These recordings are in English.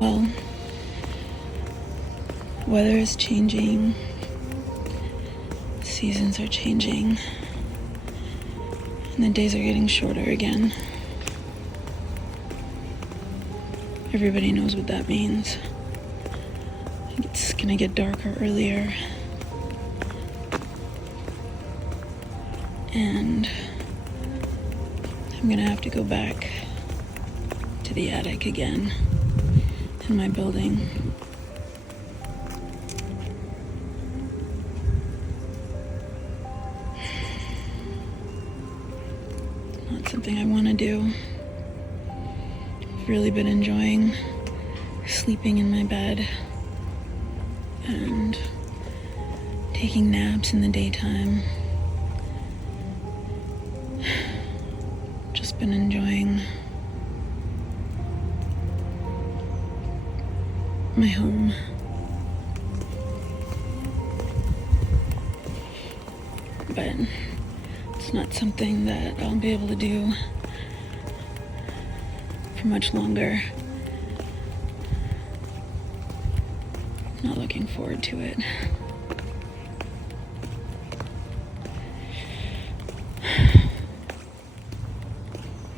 Well, weather is changing, seasons are changing, and the days are getting shorter again. Everybody knows what that means. It's gonna get darker earlier. And I'm gonna have to go back to the attic again in my building. Not something I want to do. I've really been enjoying sleeping in my bed and taking naps in the daytime. Just been enjoying my home. But it's not something that I'll be able to do for much longer. Not looking forward to it.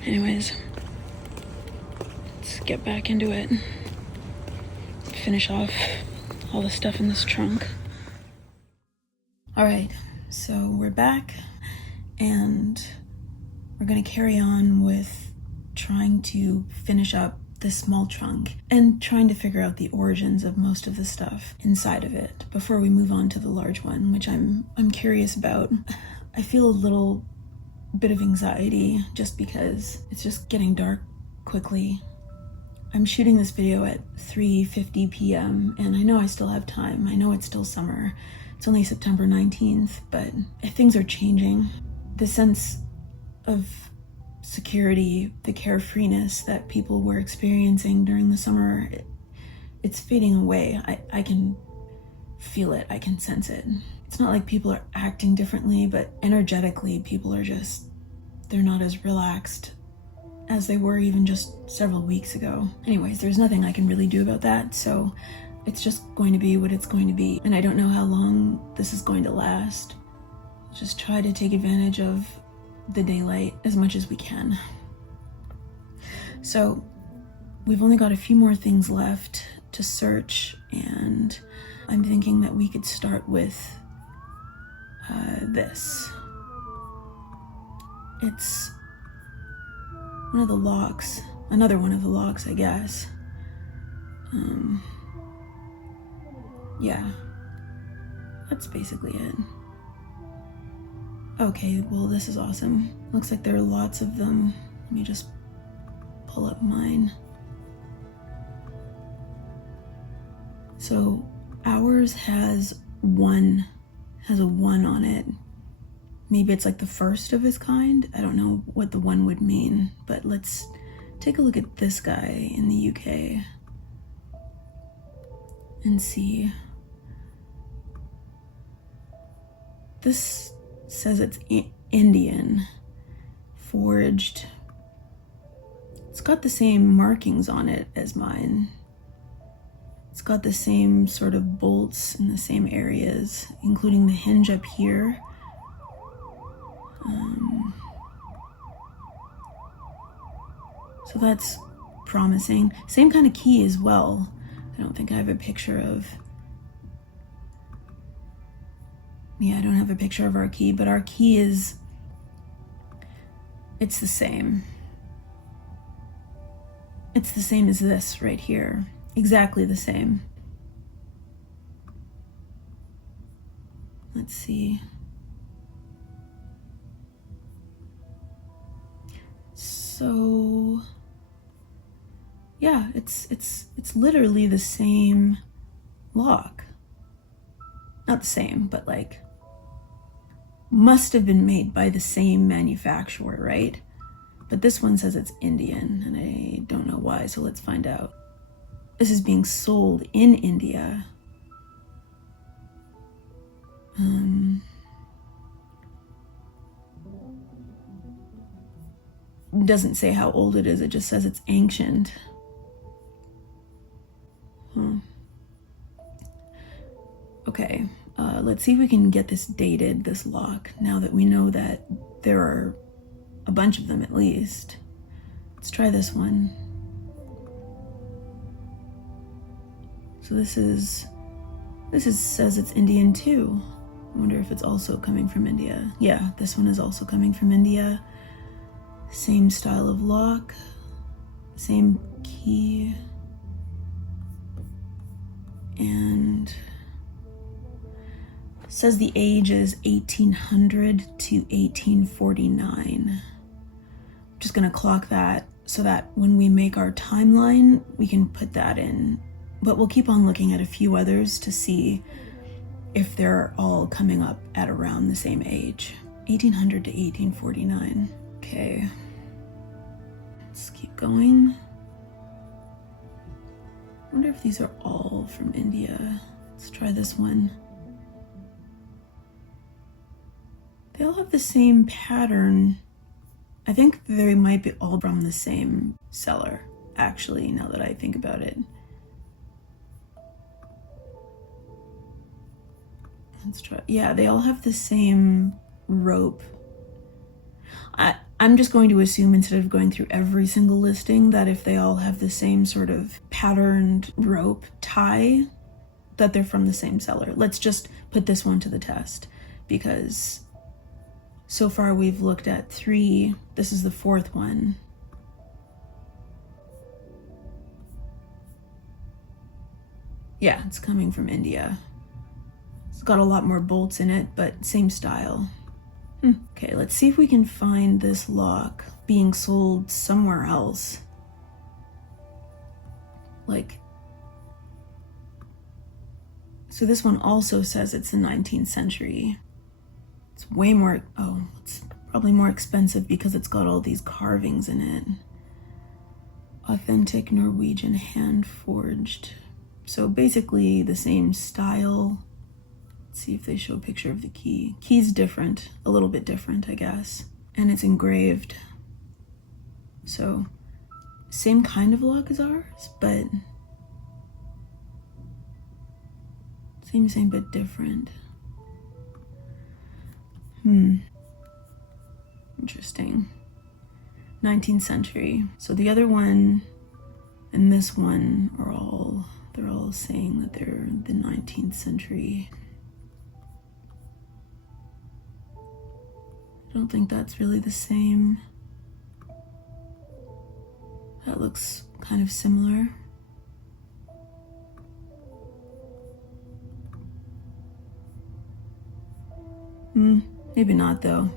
Anyways, let's get back into it. Finish off all the stuff in this trunk. All right, so we're back and we're gonna carry on with trying to finish up this small trunk and trying to figure out the origins of most of the stuff inside of it before we move on to the large one, which I'm curious about. I feel a little bit of anxiety just because it's just getting dark quickly. I'm shooting this video at 3:50 p.m. and I know I still have time. I know it's still summer. It's only September 19th, but things are changing. The sense of security, the carefreeness that people were experiencing during the summer, it's fading away. I can feel it, I can sense it. It's not like people are acting differently, but energetically people are just, they're not as relaxed as they were even just several weeks ago. Anyways, there's nothing I can really do about that, so it's just going to be what it's going to be. And I don't know how long this is going to last. Just try to take advantage of the daylight as much as we can. So we've only got a few more things left to search, and I'm thinking that we could start with this. It's one of the locks, another one of the locks, I guess. Yeah, that's basically it. Okay, well, this is awesome. Looks like there are lots of them. Let me just pull up mine. So ours has a 1 on it. Maybe it's like the first of its kind. I don't know what the 1 would mean, but let's take a look at this guy in the UK and see. This says it's Indian, forged. It's got the same markings on it as mine. It's got the same sort of bolts in the same areas, including the hinge up here. So that's promising. Same kind of key as well. I don't think I have a picture of... Yeah, I don't have a picture of our key, but our key is... It's the same. It's the same as this right here. Exactly the same. Let's see. So yeah, it's literally the same lock. Not the same, but like must have been made by the same manufacturer, right? But this one says it's Indian, and I don't know why, so let's find out. This is being sold in India. It doesn't say how old it is, it just says it's ancient. Okay, let's see if we can get this dated, this lock, now that we know that there are a bunch of them at least. Let's try this one. So this says it's Indian too. I wonder if it's also coming from India. Yeah, this one is also coming from India. Same style of lock, same key, and it says the age is 1800 to 1849. I'm just gonna clock that so that when we make our timeline, we can put that in. But we'll keep on looking at a few others to see if they're all coming up at around the same age. 1800 to 1849. Okay. Let's keep going. I wonder if these are all from India. Let's try this one. They all have the same pattern. I think they might be all from the same seller, actually, now that I think about it. Let's try. Yeah, they all have the same rope. I'm just going to assume, instead of going through every single listing, that if they all have the same sort of patterned rope tie, that they're from the same seller. Let's just put this one to the test, because so far we've looked at 3. This is the 4th one. Yeah, it's coming from India. It's got a lot more bolts in it, but same style. Okay, let's see if we can find this lock being sold somewhere else. Like, so this one also says it's the 19th century. It's way more, oh, it's probably more expensive because it's got all these carvings in it. Authentic Norwegian hand forged. So basically the same style. Let's see if they show a picture of the key. Key's different, a little bit different, I guess. And it's engraved. So, same kind of lock as ours, but same but different. Interesting. 19th century. So the other one and this one are they're all saying that they're the 19th century. I don't think that's really the same. That looks kind of similar. Maybe not though.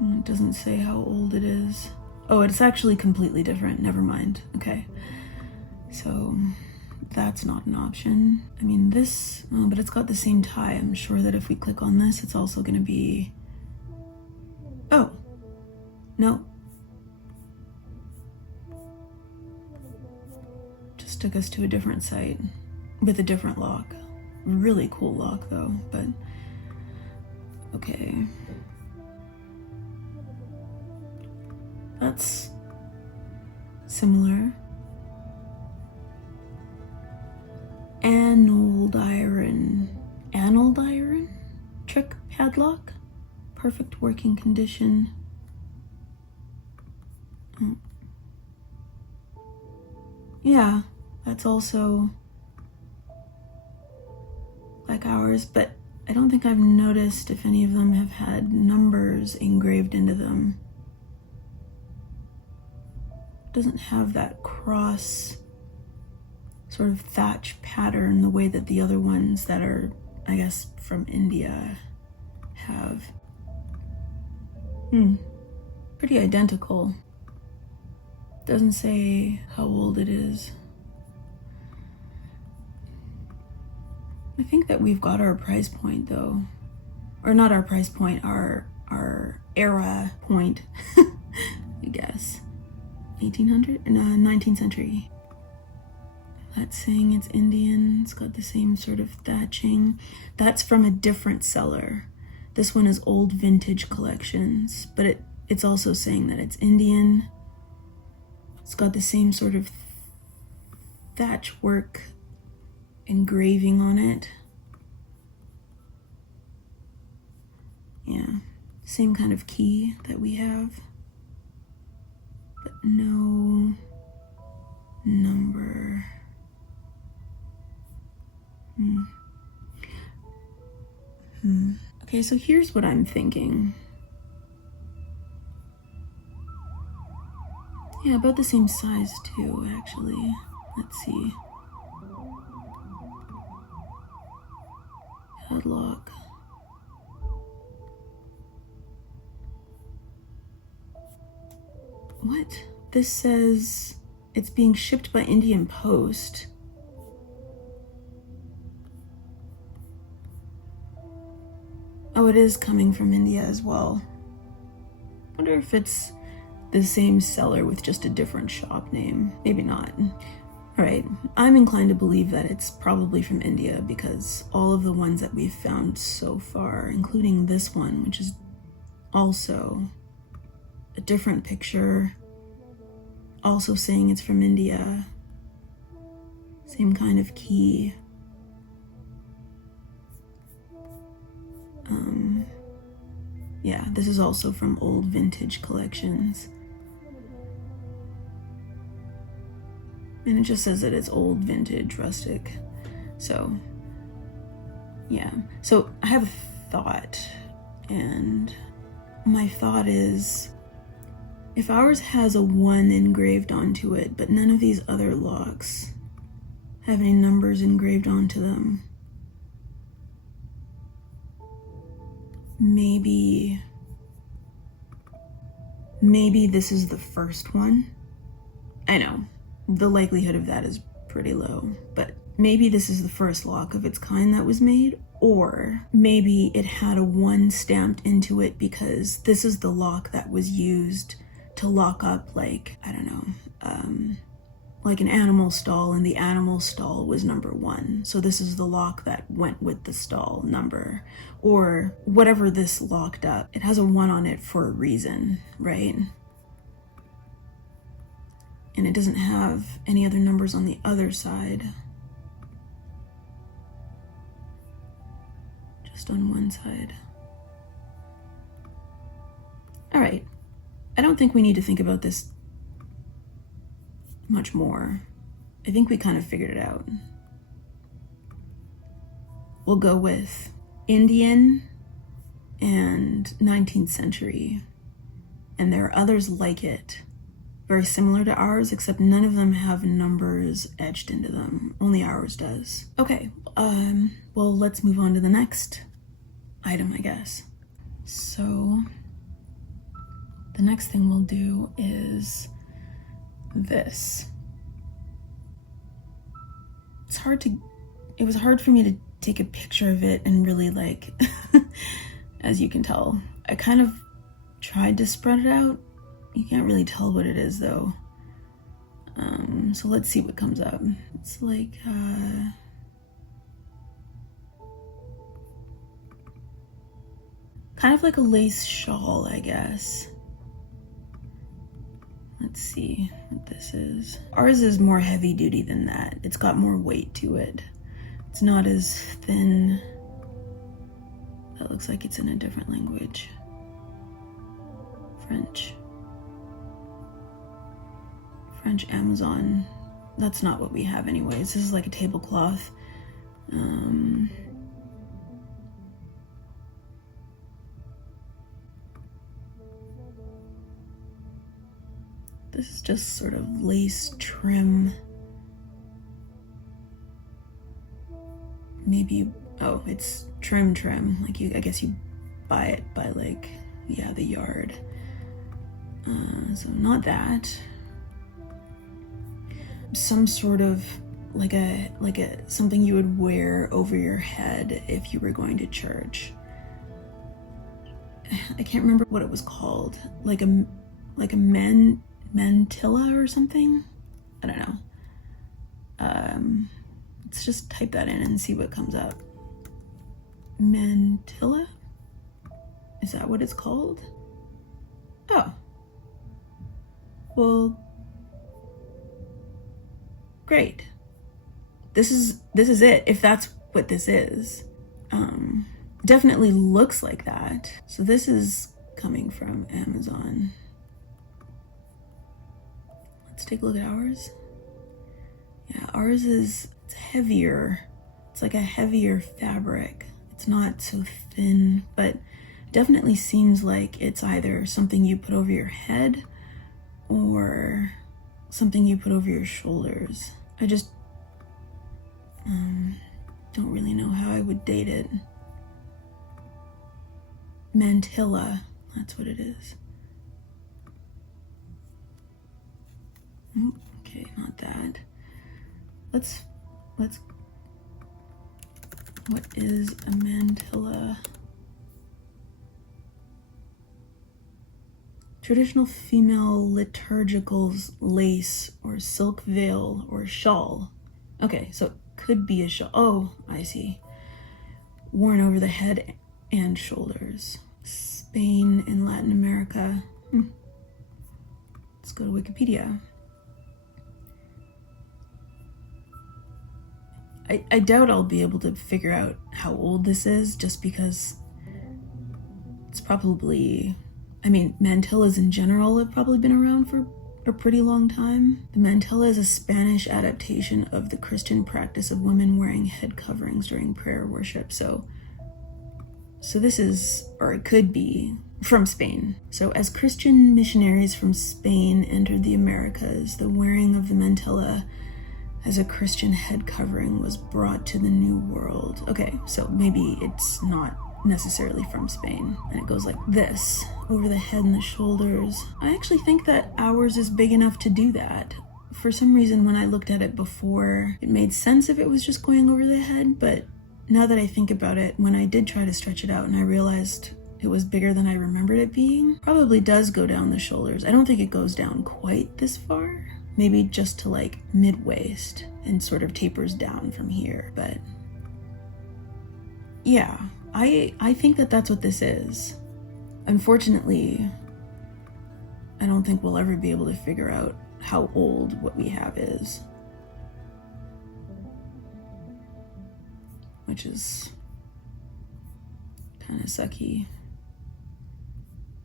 It doesn't say how old it is. Oh, it's actually completely different. Never mind. Okay. So that's not an option. I mean, this, oh, but it's got the same tie. I'm sure that if we click on this, it's also going to be, oh, no. Just took us to a different site with a different lock. Really cool lock though, but okay. That's similar. 𝔻𝕟𝕧𝕚𝕚 trick padlock, perfect working condition. Yeah, that's also like ours, but I don't think I've noticed if any of them have had numbers engraved into them. It doesn't have that cross sort of thatch pattern the way that the other ones that are, I guess, from India have. Pretty identical. Doesn't say how old it is. I think that we've got our price point though. Or not our price point, our era point, I guess. 1800? No, 19th century. That's saying it's Indian. It's got the same sort of thatching. That's from a different seller. This one is Old Vintage Collections, but it's also saying that it's Indian. It's got the same sort of thatch work engraving on it. Yeah, same kind of key that we have, but no number. Okay, so here's what I'm thinking. Yeah, about the same size too, actually. Let's see. Padlock. What? This says it's being shipped by Indian Post. Oh, it is coming from India as well. Wonder if it's the same seller with just a different shop name. Maybe not. Alright, I'm inclined to believe that it's probably from India because all of the ones that we've found so far, including this one, which is also a different picture, also saying it's from India. Same kind of key. Yeah, this is also from Old Vintage Collections. And it just says that it's old, vintage, rustic. So, yeah. So I have a thought, and my thought is, if ours has a 1 engraved onto it, but none of these other locks have any numbers engraved onto them, maybe this is the first one. I know, the likelihood of that is pretty low, but maybe this is the first lock of its kind that was made, or maybe it had a 1 stamped into it because this is the lock that was used to lock up, like, I don't know, like an animal stall, and the animal stall was number 1. So this is the lock that went with the stall number, or whatever this locked up. It has a 1 on it for a reason, right? And it doesn't have any other numbers on the other side. Just on one side. All right. I don't think we need to think about this much more. I think we kind of figured it out. We'll go with Indian and 19th century. And there are others like it, very similar to ours, except none of them have numbers etched into them. Only ours does. Okay, well, let's move on to the next item, I guess. So the next thing we'll do is this. It was hard for me to take a picture of it and really, like, as you can tell, I kind of tried to spread it out. You can't really tell what it is though. So let's see what comes up. It's like, kind of like a lace shawl, I guess. Let's see what this is. Ours is more heavy duty than that. It's got more weight to it. It's not as thin. That looks like it's in a different language. French Amazon. That's not what we have anyways. This is like a tablecloth. This is just sort of lace trim. Maybe, oh, it's trim. Like, I guess you buy it by, like, yeah, the yard. So not that. Some sort of like a something you would wear over your head if you were going to church. I can't remember what it was called. Like a mantilla or something. I don't know. Let's just type that in and see what comes up. Mantilla? Is that what it's called? Oh. Well, great. This is it, if that's what this is. Definitely looks like that. So this is coming from Amazon. Let's take a look at ours. Yeah, ours it's heavier. It's like a heavier fabric. It's not so thin, but definitely seems like it's either something you put over your head or something you put over your shoulders. I just don't really know how I would date it. Mantilla, that's what it is. Okay, not that. Let's, what is a mantilla? Traditional female liturgical lace or silk veil or shawl. Okay, so it could be a shawl. Oh, I see. Worn over the head and shoulders. Spain and Latin America. Let's go to Wikipedia. I doubt I'll be able to figure out how old this is, just because it's probably, I mean, mantillas in general have probably been around for a pretty long time. The mantilla is a Spanish adaptation of the Christian practice of women wearing head coverings during prayer worship. So this is, or it could be, from Spain. So as Christian missionaries from Spain entered the Americas, the wearing of the mantilla as a Christian head covering was brought to the New World. Okay, so maybe it's not necessarily from Spain. And it goes like this, over the head and the shoulders. I actually think that ours is big enough to do that. For some reason, when I looked at it before, it made sense if it was just going over the head, but now that I think about it, when I did try to stretch it out and I realized it was bigger than I remembered it being, probably does go down the shoulders. I don't think it goes down quite this far. Maybe just to like mid-waist and sort of tapers down from here, but yeah, I think that that's what this is. Unfortunately, I don't think we'll ever be able to figure out how old what we have is, which is kind of sucky,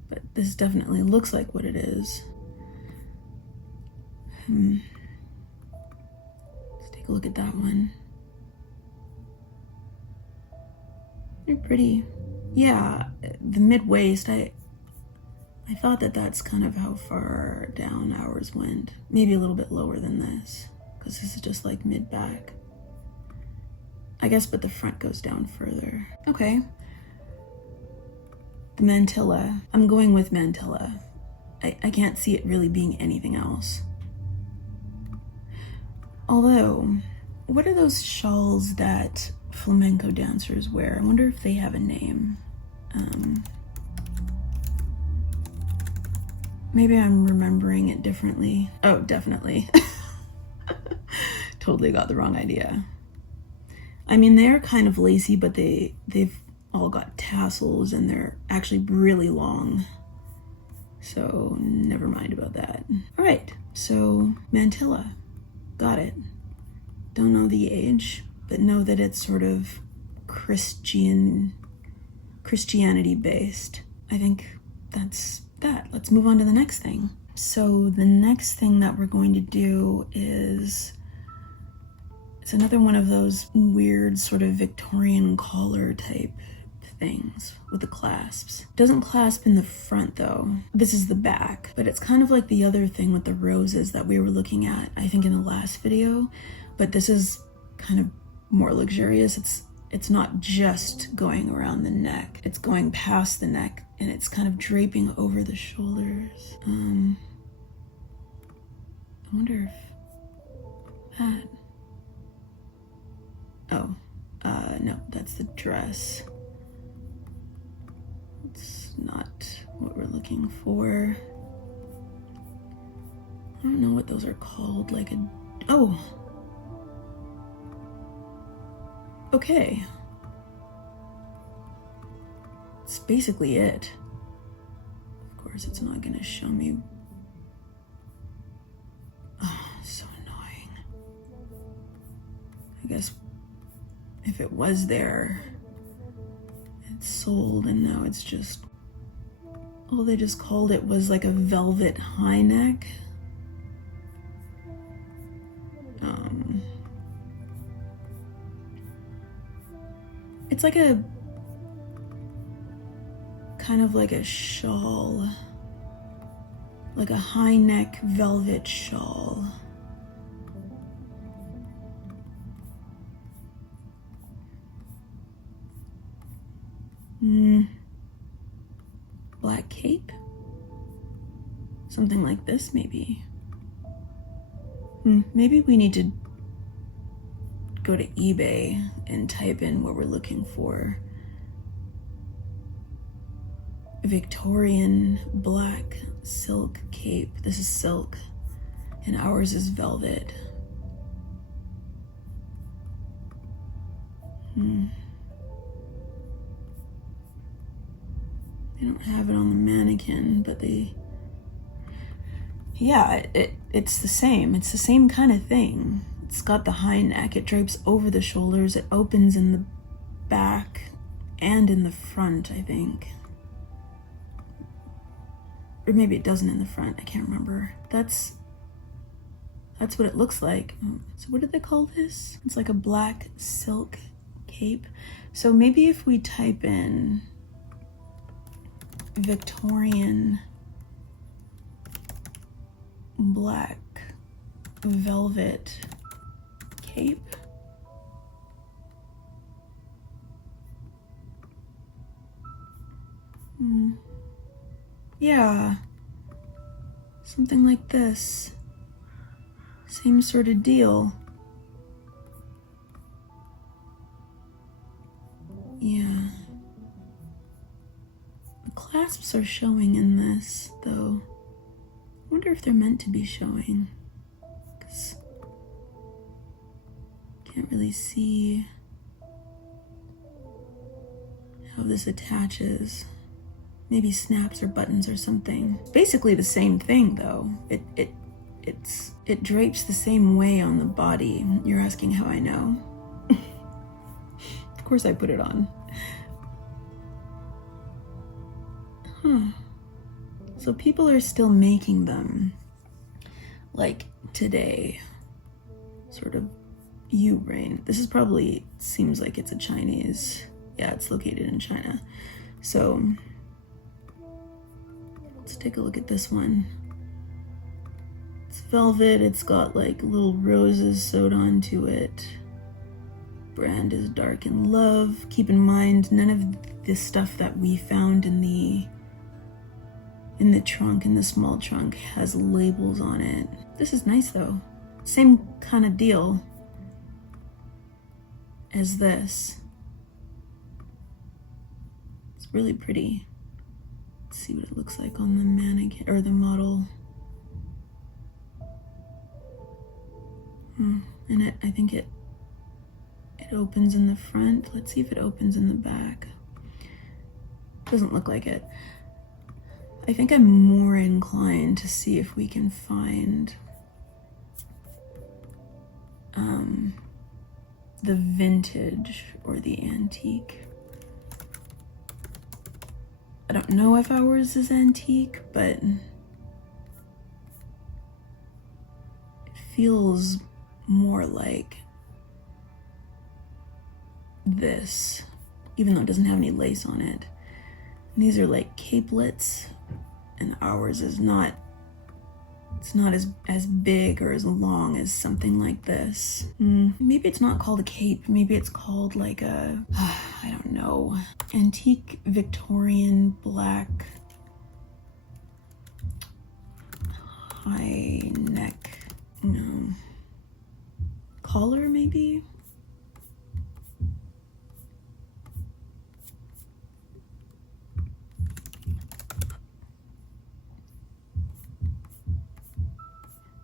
but this definitely looks like what it is. Let's take a look at that one. They're pretty. Yeah, the mid-waist, I thought that that's kind of how far down ours went. Maybe a little bit lower than this, because this is just like mid-back. I guess, but the front goes down further. Okay. The mantilla. I'm going with mantilla. I can't see it really being anything else. Although, what are those shawls that flamenco dancers wear? I wonder if they have a name. Maybe I'm remembering it differently. Oh, definitely. Totally got the wrong idea. I mean, they're kind of lacy, but they've all got tassels and they're actually really long. So never mind about that. All right, so mantilla. Got it. Don't know the age, but know that it's sort of Christianity based. I think that's that. Let's move on to the next thing. So the next thing that we're going to do is, it's another one of those weird sort of Victorian collar type things with the clasps. Doesn't clasp in the front though. This is the back, but it's kind of like the other thing with the roses that we were looking at, I think in the last video, but this is kind of more luxurious. It's not just going around the neck, it's going past the neck and it's kind of draping over the shoulders. I wonder if that, no, that's the dress. It's not what we're looking for. I don't know what those are called, like a, oh. Okay. It's basically it. Of course, it's not gonna show me. Oh, so annoying. I guess if it was there, it's sold, and now it's just, all they just called it was like a velvet high neck. It's like a kind of like a shawl, like a high neck velvet shawl. Black cape? Something like this, maybe. Maybe we need to go to eBay and type in what we're looking for. Victorian black silk cape. This is silk, and ours is velvet. They don't have it on the mannequin, but they... Yeah, it's the same. It's the same kind of thing. It's got the high neck, it drapes over the shoulders, it opens in the back and in the front, I think. Or maybe it doesn't in the front, I can't remember. That's what it looks like. So what did they call this? It's like a black silk cape. So maybe if we type in Victorian black velvet cape. Yeah, something like this. Same sort of deal. Yeah. The clasps are showing in this, though. I wonder if they're meant to be showing. 'Cause can't really see how this attaches. Maybe snaps or buttons or something. Basically the same thing though. It drapes the same way on the body. You're asking how I know? Of course I put it on. So people are still making them, like today, sort of U-brain. This is probably, seems like it's a Chinese, yeah, it's located in China. So let's take a look at this one. It's velvet, it's got like little roses sewed onto it. Brand is Dark in Love. Keep in mind, none of this stuff that we found in the trunk, in the small trunk, has labels on it. This is nice though. Same kind of deal as this. It's really pretty. Let's see what it looks like on the mannequin, or the model. And I think it opens in the front. Let's see if it opens in the back. Doesn't look like it. I think I'm more inclined to see if we can find the vintage or the antique. I don't know if ours is antique, but it feels more like this, even though it doesn't have any lace on it. And these are like capelets, and ours is not, it's not as big or as long as something like this. Maybe it's not called a cape, maybe it's called like a, I don't know, antique Victorian black high neck, no, collar maybe?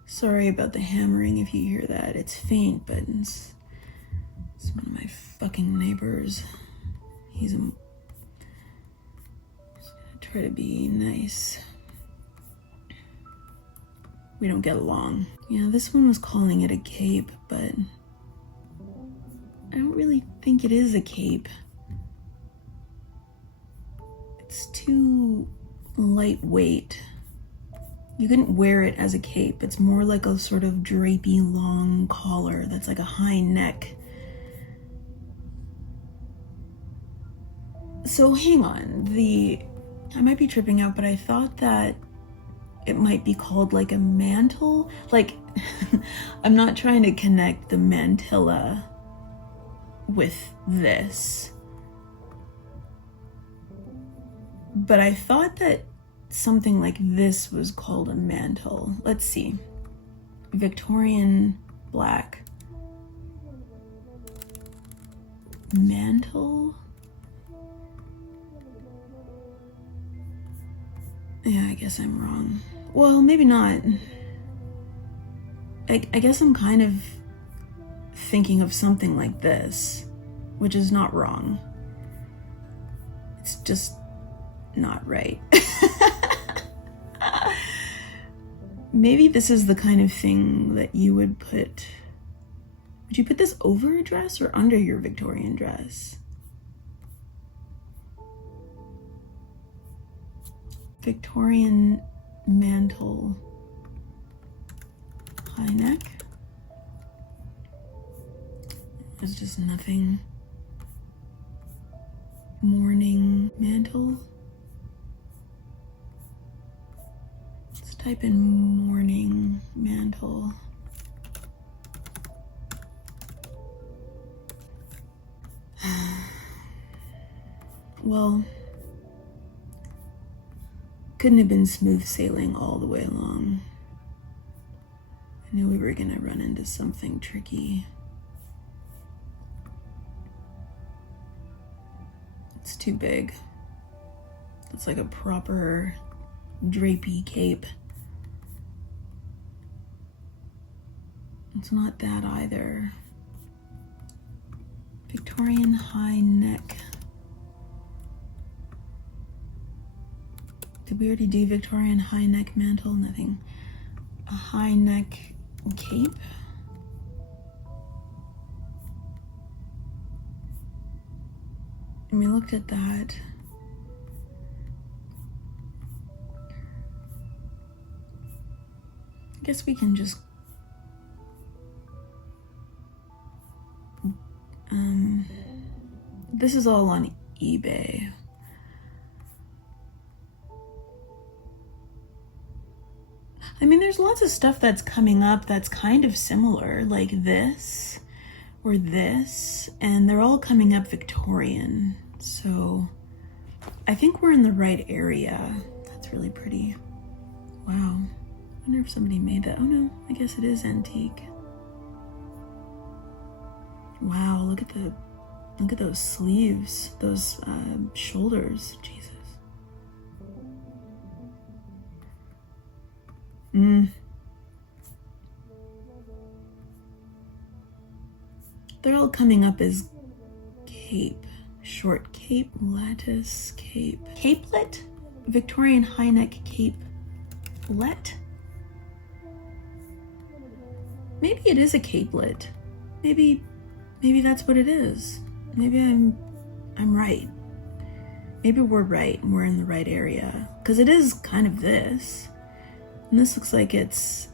Sorry about the hammering if you hear that. It's faint, but it's one of my fucking neighbors. He's try to be nice. We don't get along. Yeah, this one was calling it a cape, but I don't really think it is a cape. It's too lightweight. You couldn't wear it as a cape. It's more like a sort of drapey long collar that's like a high neck. So hang on, I might be tripping out, but I thought that it might be called like a mantle. Like, I'm not trying to connect the mantilla with this, but I thought that something like this was called a mantle. Let's see. Victorian black mantle. Yeah, I guess I'm wrong. Well, maybe not. I guess I'm kind of thinking of something like this, which is not wrong. It's just not right. Maybe this is the kind of thing that you would put... Would you put this over a dress or under your Victorian dress? Victorian mantle, high neck. There's just nothing. Morning mantle. Let's type in morning mantle. Well, couldn't have been smooth sailing all the way along. I knew we were gonna run into something tricky. It's too big. It's like a proper drapey cape. It's not that either. Victorian high neck. Did we already do Victorian high neck mantle? Nothing. A high neck cape? And we looked at that. I guess we can just this is all on eBay. I mean, there's lots of stuff that's coming up that's kind of similar, like this or this, and they're all coming up Victorian. So I think we're in the right area. That's really pretty. Wow. I wonder if somebody made that. Oh no, I guess it is antique. Wow, look at those sleeves, those shoulders. Jesus. They're all coming up as cape, short cape, lattice cape, capelet, Victorian high neck capelet. Maybe it is a capelet. Maybe that's what it is. Maybe I'm right. Maybe we're right and we're in the right area, because it is kind of this. And this looks like it's...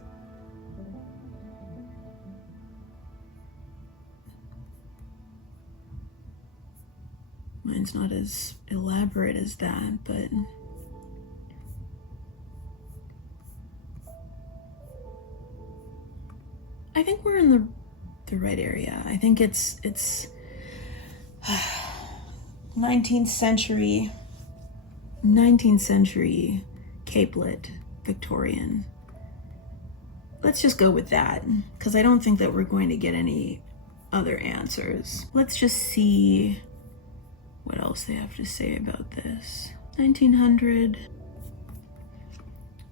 Mine's not as elaborate as that, but... I think we're in the right area. I think it's 19th century capelet Victorian. Let's just go with that, because I don't think that we're going to get any other answers. Let's just see what else they have to say about this. 1900.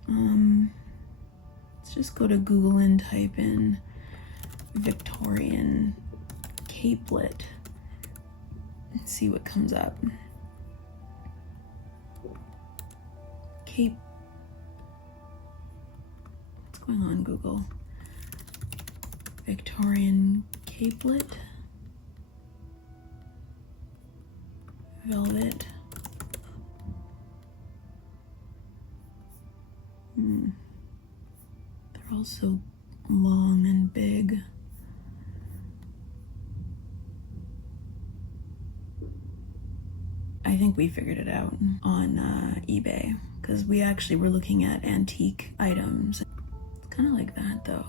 Let's just go to Google and type in Victorian capelet and see what comes up. cape. What's going on, Google? Victorian capelet. Velvet. They're all so long and big. I think we figured it out on eBay, because we actually were looking at antique items. It's kind of like that though.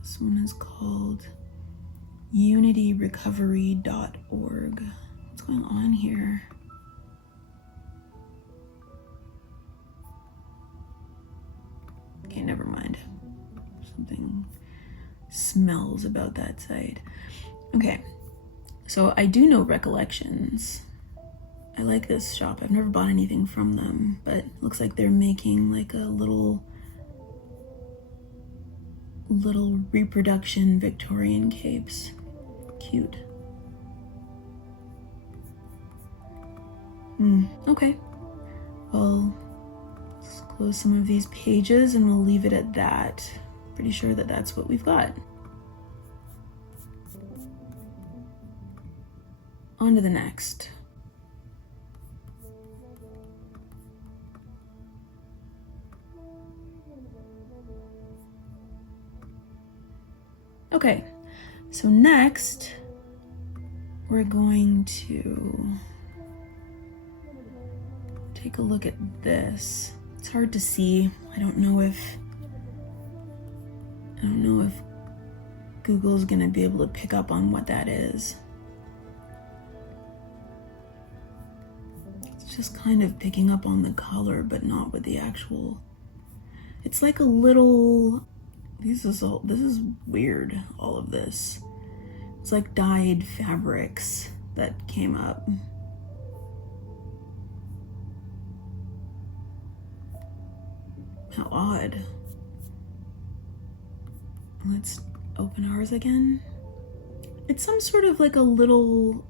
This one is called ℚ𝕬recovery.org. What's going on here? Okay, never mind. Something smells about that site. Okay, so I do know Recollections. I like this shop. I've never bought anything from them, but it looks like they're making like a little reproduction Victorian capes. Cute. Okay. Well, let's close some of these pages and we'll leave it at that. Pretty sure that that's what we've got. On to the next. Okay, so next we're going to take a look at this. It's hard to see. I don't know if Google's gonna be able to pick up on what that is. It's just kind of picking up on the color, but not with the actual. It's like a little. This is weird. All of this. It's like dyed fabrics that came up. How odd. Let's open ours again. It's some sort of like a little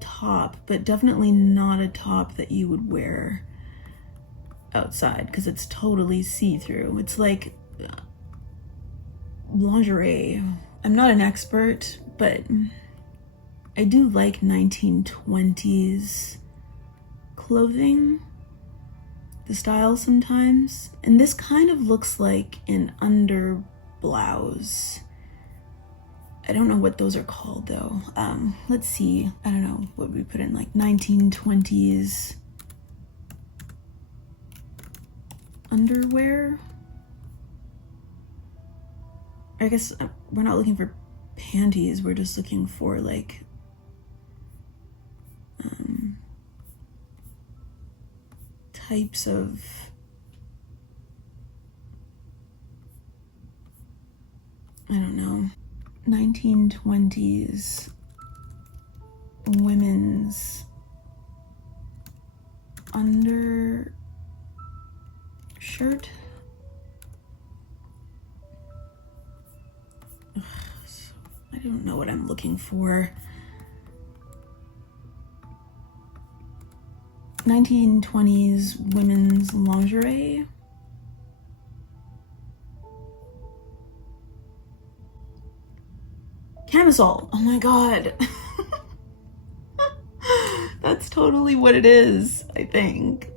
top, but definitely not a top that you would wear outside because it's totally see-through. It's like lingerie. I'm not an expert, but I do like 1920s clothing, the style sometimes. And this kind of looks like an under blouse. I don't know what those are called though. Let's see. I don't know what we put in, like 1920s underwear. I guess we're not looking for panties. We're just looking for like types of I don't know, 1920s women's undershirt. I don't know what I'm looking for. 1920s women's lingerie. Camisole. Oh my god. That's totally what it is, I think.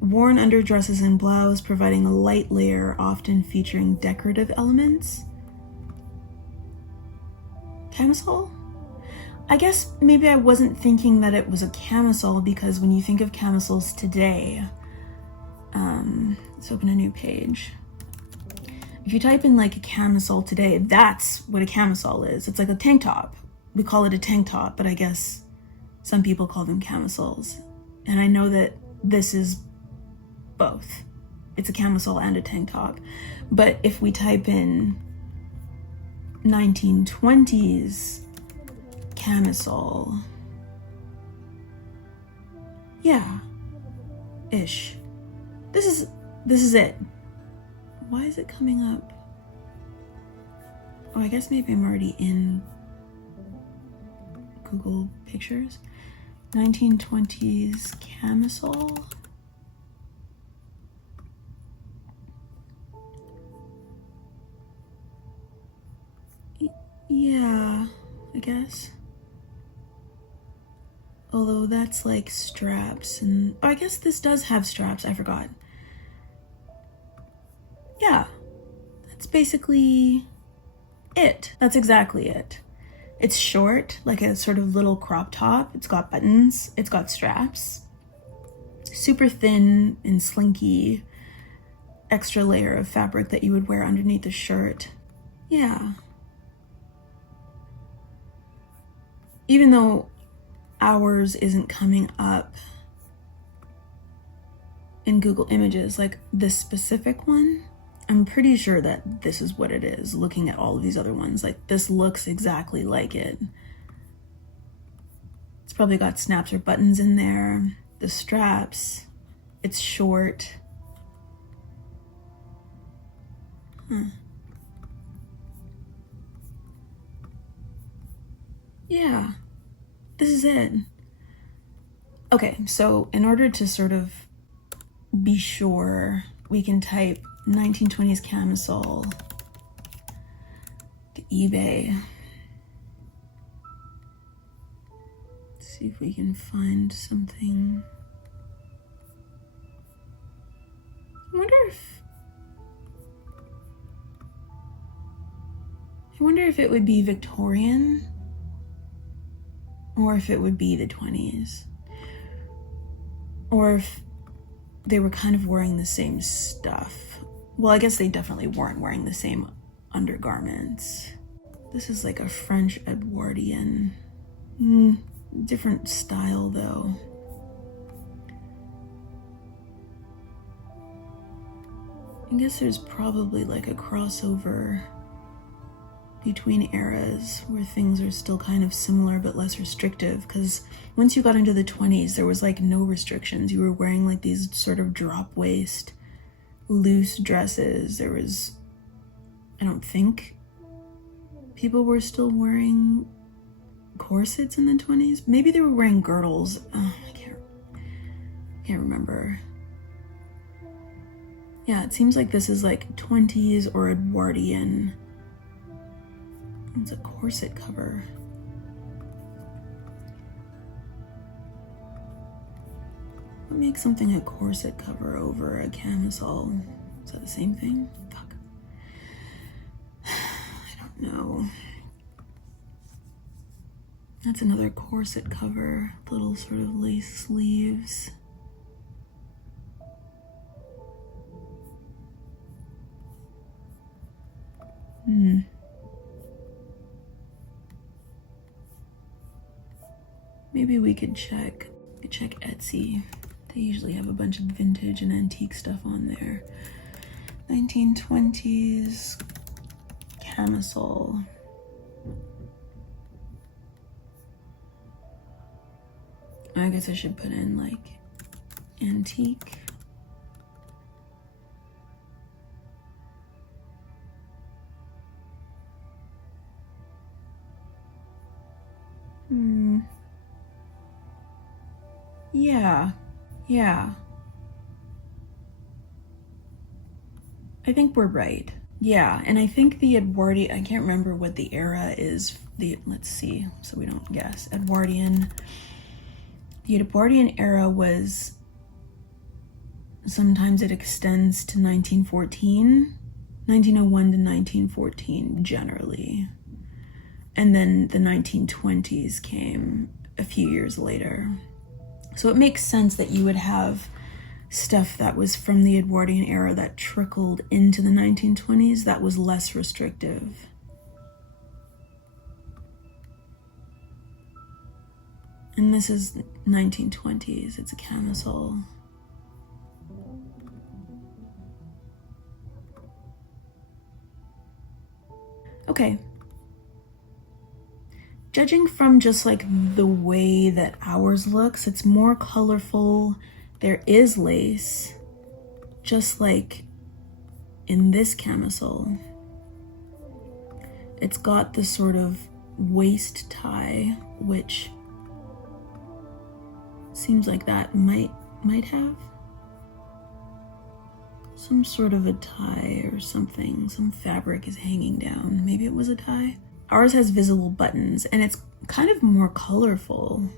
Worn under dresses and blouse, providing a light layer, often featuring decorative elements. Camisole? I guess maybe I wasn't thinking that it was a camisole because when you think of camisoles today, let's open a new page. If you type in like a camisole today, that's what a camisole is. It's like a tank top. We call it a tank top, but I guess some people call them camisoles. And I know that this is both. It's a camisole and a tank top. But if we type in 1920s camisole, yeah, ish. This is it. Why is it coming up? Oh, I guess maybe I'm already in Google Pictures. 1920s camisole. Yeah, I guess. Although that's like straps, and oh, I guess this does have straps, I forgot. Yeah, that's basically it. That's exactly it. It's short, like a sort of little crop top. It's got buttons, it's got straps. Super thin and slinky, extra layer of fabric that you would wear underneath the shirt. Yeah. Even though ours isn't coming up in Google Images, like this specific one, I'm pretty sure that this is what it is, looking at all of these other ones. Like, this looks exactly like it. It's probably got snaps or buttons in there. The straps, it's short. Yeah, this is it. Okay, so in order to sort of be sure, we can type 1920s camisole to eBay. Let's see if we can find something. I wonder if it would be Victorian or if it would be the 20s, or if they were kind of wearing the same stuff. Well, I guess they definitely weren't wearing the same undergarments. This is like a French Edwardian. Different style though. I guess there's probably like a crossover between eras where things are still kind of similar but less restrictive, because once you got into the 20s, there was like no restrictions. You were wearing like these sort of drop waist, loose dresses. There was, I don't think people were still wearing corsets in the 20s. Maybe they were wearing girdles. I can't remember. Yeah, it seems like this is like 20s or Edwardian. It's a corset cover. What makes something a corset cover over a camisole? Is that the same thing? Fuck. I don't know. That's another corset cover. Little sort of lace sleeves. Maybe we could check Etsy. They usually have a bunch of vintage and antique stuff on there. 1920s camisole. I guess I should put in like antique. Yeah. I think we're right. Yeah, and I think the Edwardian, I can't remember what the era is. Let's see, so we don't guess. Edwardian. The Edwardian era was, sometimes it extends to 1914, 1901 to 1914 generally. And then the 1920s came a few years later. So it makes sense that you would have stuff that was from the Edwardian era that trickled into the 1920s that was less restrictive. And this is 1920s, it's a camisole. Okay. Judging from just like the way that ours looks, it's more colorful. There is lace, just like in this camisole. It's got this sort of waist tie, which Seems like that might have some sort of a tie or something. Some fabric is hanging down. Maybe it was a tie. Ours has visible buttons and it's kind of more colorful.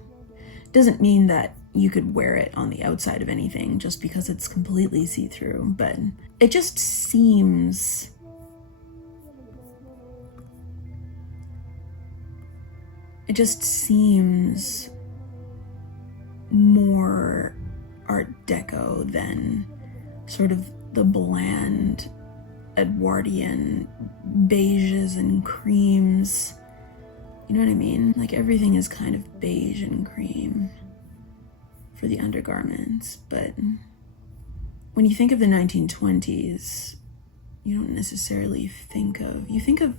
Doesn't mean that you could wear it on the outside of anything just because it's completely see-through, but it just seems more Art Deco than sort of the bland Edwardian beiges and creams. You know what I mean? Like everything is kind of beige and cream for the undergarments, but when you think of the 1920s, you don't necessarily think of, you think of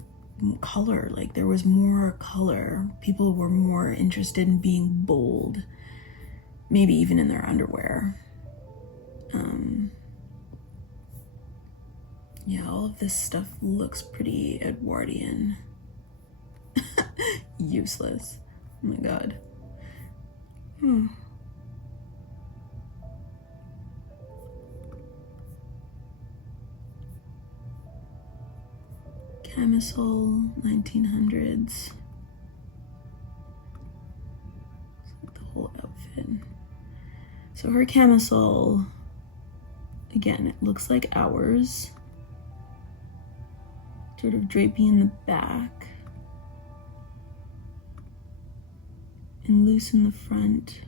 color, like there was more color. People were more interested in being bold, maybe even in their underwear. Yeah, all of this stuff looks pretty Edwardian. Useless. Oh my god. Camisole, 1900s. The whole outfit. So her camisole, again, it looks like ours. Sort of drapey in the back. And loose in the front.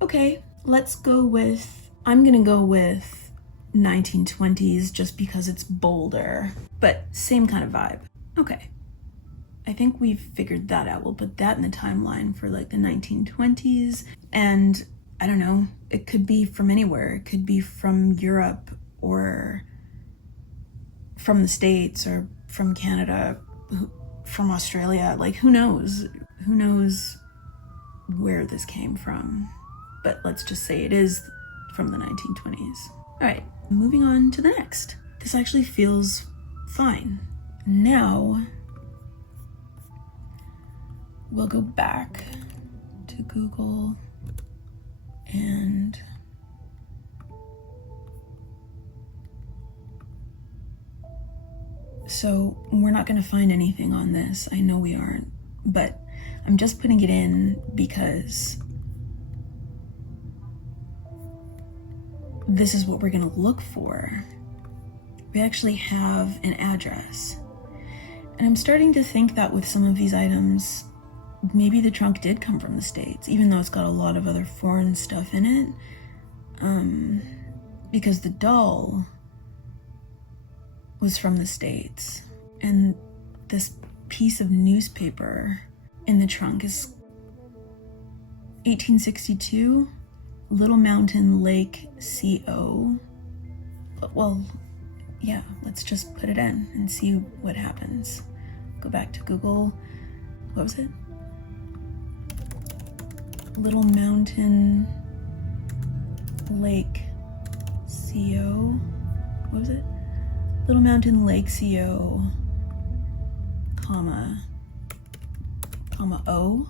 Okay, let's go with, I'm gonna go with 1920s just because it's bolder, but same kind of vibe. Okay, I think we've figured that out. We'll put that in the timeline for like the 1920s, and I don't know, it could be from anywhere. It could be from Europe or from the States or from Canada, from Australia, like who knows? Who knows where this came from? But let's just say it is from the 1920s. All right, moving on to the next. This actually feels fine. Now, we'll go back to Google and so we're not going to find anything on this. I know we aren't, but I'm just putting it in because this is what we're going to look for. We actually have an address. And I'm starting to think that with some of these items, maybe the trunk did come from the States, even though it's got a lot of other foreign stuff in it. Because the doll was from the States. And this piece of newspaper in the trunk is 1862, Little Mountain Lake CO. Well, yeah, let's just put it in and see what happens. Go back to Google. What was it? Little Mountain Lake CO. What was it? Little Mountain Lake CO, comma O.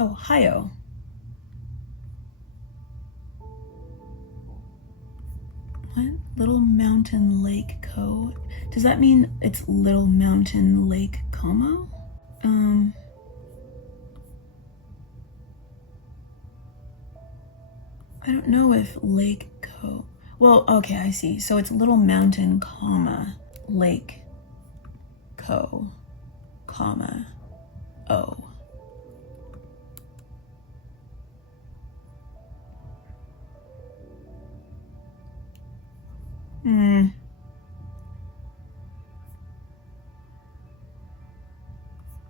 Ohio. What? Little Mountain Lake Co. Does that mean it's Little Mountain Lake Como? I don't know if Lake Co. Well, okay, I see. So it's Little Mountain, comma, Lake Co, comma, O.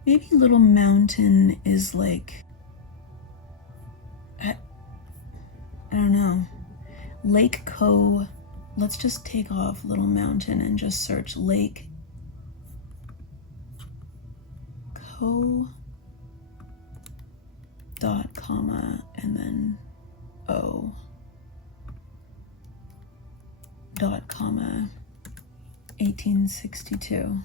Maybe Little Mountain is like, I don't know. Lake Co. Let's just take off Little Mountain and just search Lake Co. dot comma and then O dot comma 1862.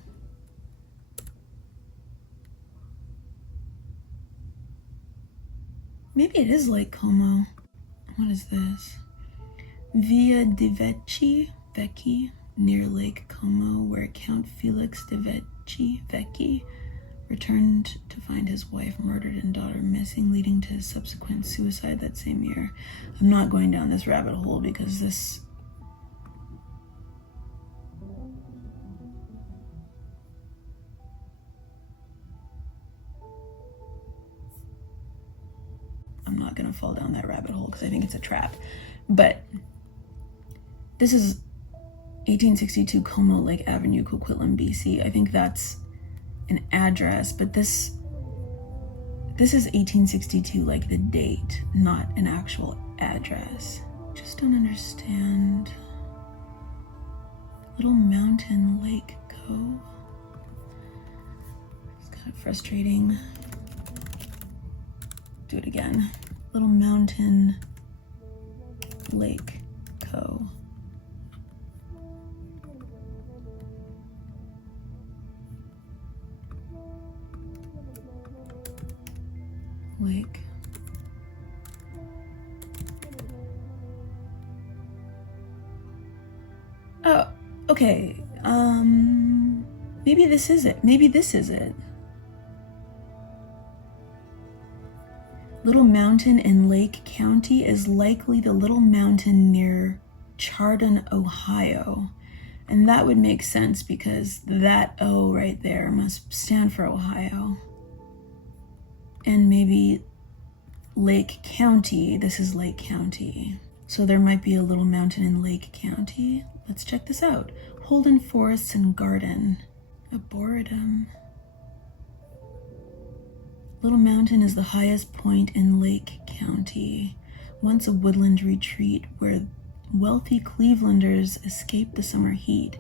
Maybe it is Lake Como. What is this? 𝘬𝕦𝕦𝕦𝕦 near Lake Como, where Count Felix 𝘬𝕦𝕦𝕦 returned to find his wife murdered and daughter missing, leading to his subsequent suicide that same year. I'm not going down this rabbit hole because this... I'm not going to fall down that rabbit hole because I think it's a trap. But this is 1862 Como Lake Avenue, Coquitlam, BC. I think that's an address, but this is 1862, like the date, not an actual address. Just don't understand. Little Mountain Lake Cove. It's kind of frustrating. Do it again. Little Mountain Lake Cove. Lake. Oh, okay. Maybe this is it. Maybe this is it. Little Mountain in Lake County is likely the little mountain near Chardon, Ohio. And that would make sense because that O right there must stand for Ohio. And maybe Lake County, this is Lake County. So there might be a little mountain in Lake County. Let's check this out. Holden Forests and Garden, Arboretum. Little Mountain is the highest point in Lake County, once a woodland retreat where wealthy Clevelanders escaped the summer heat.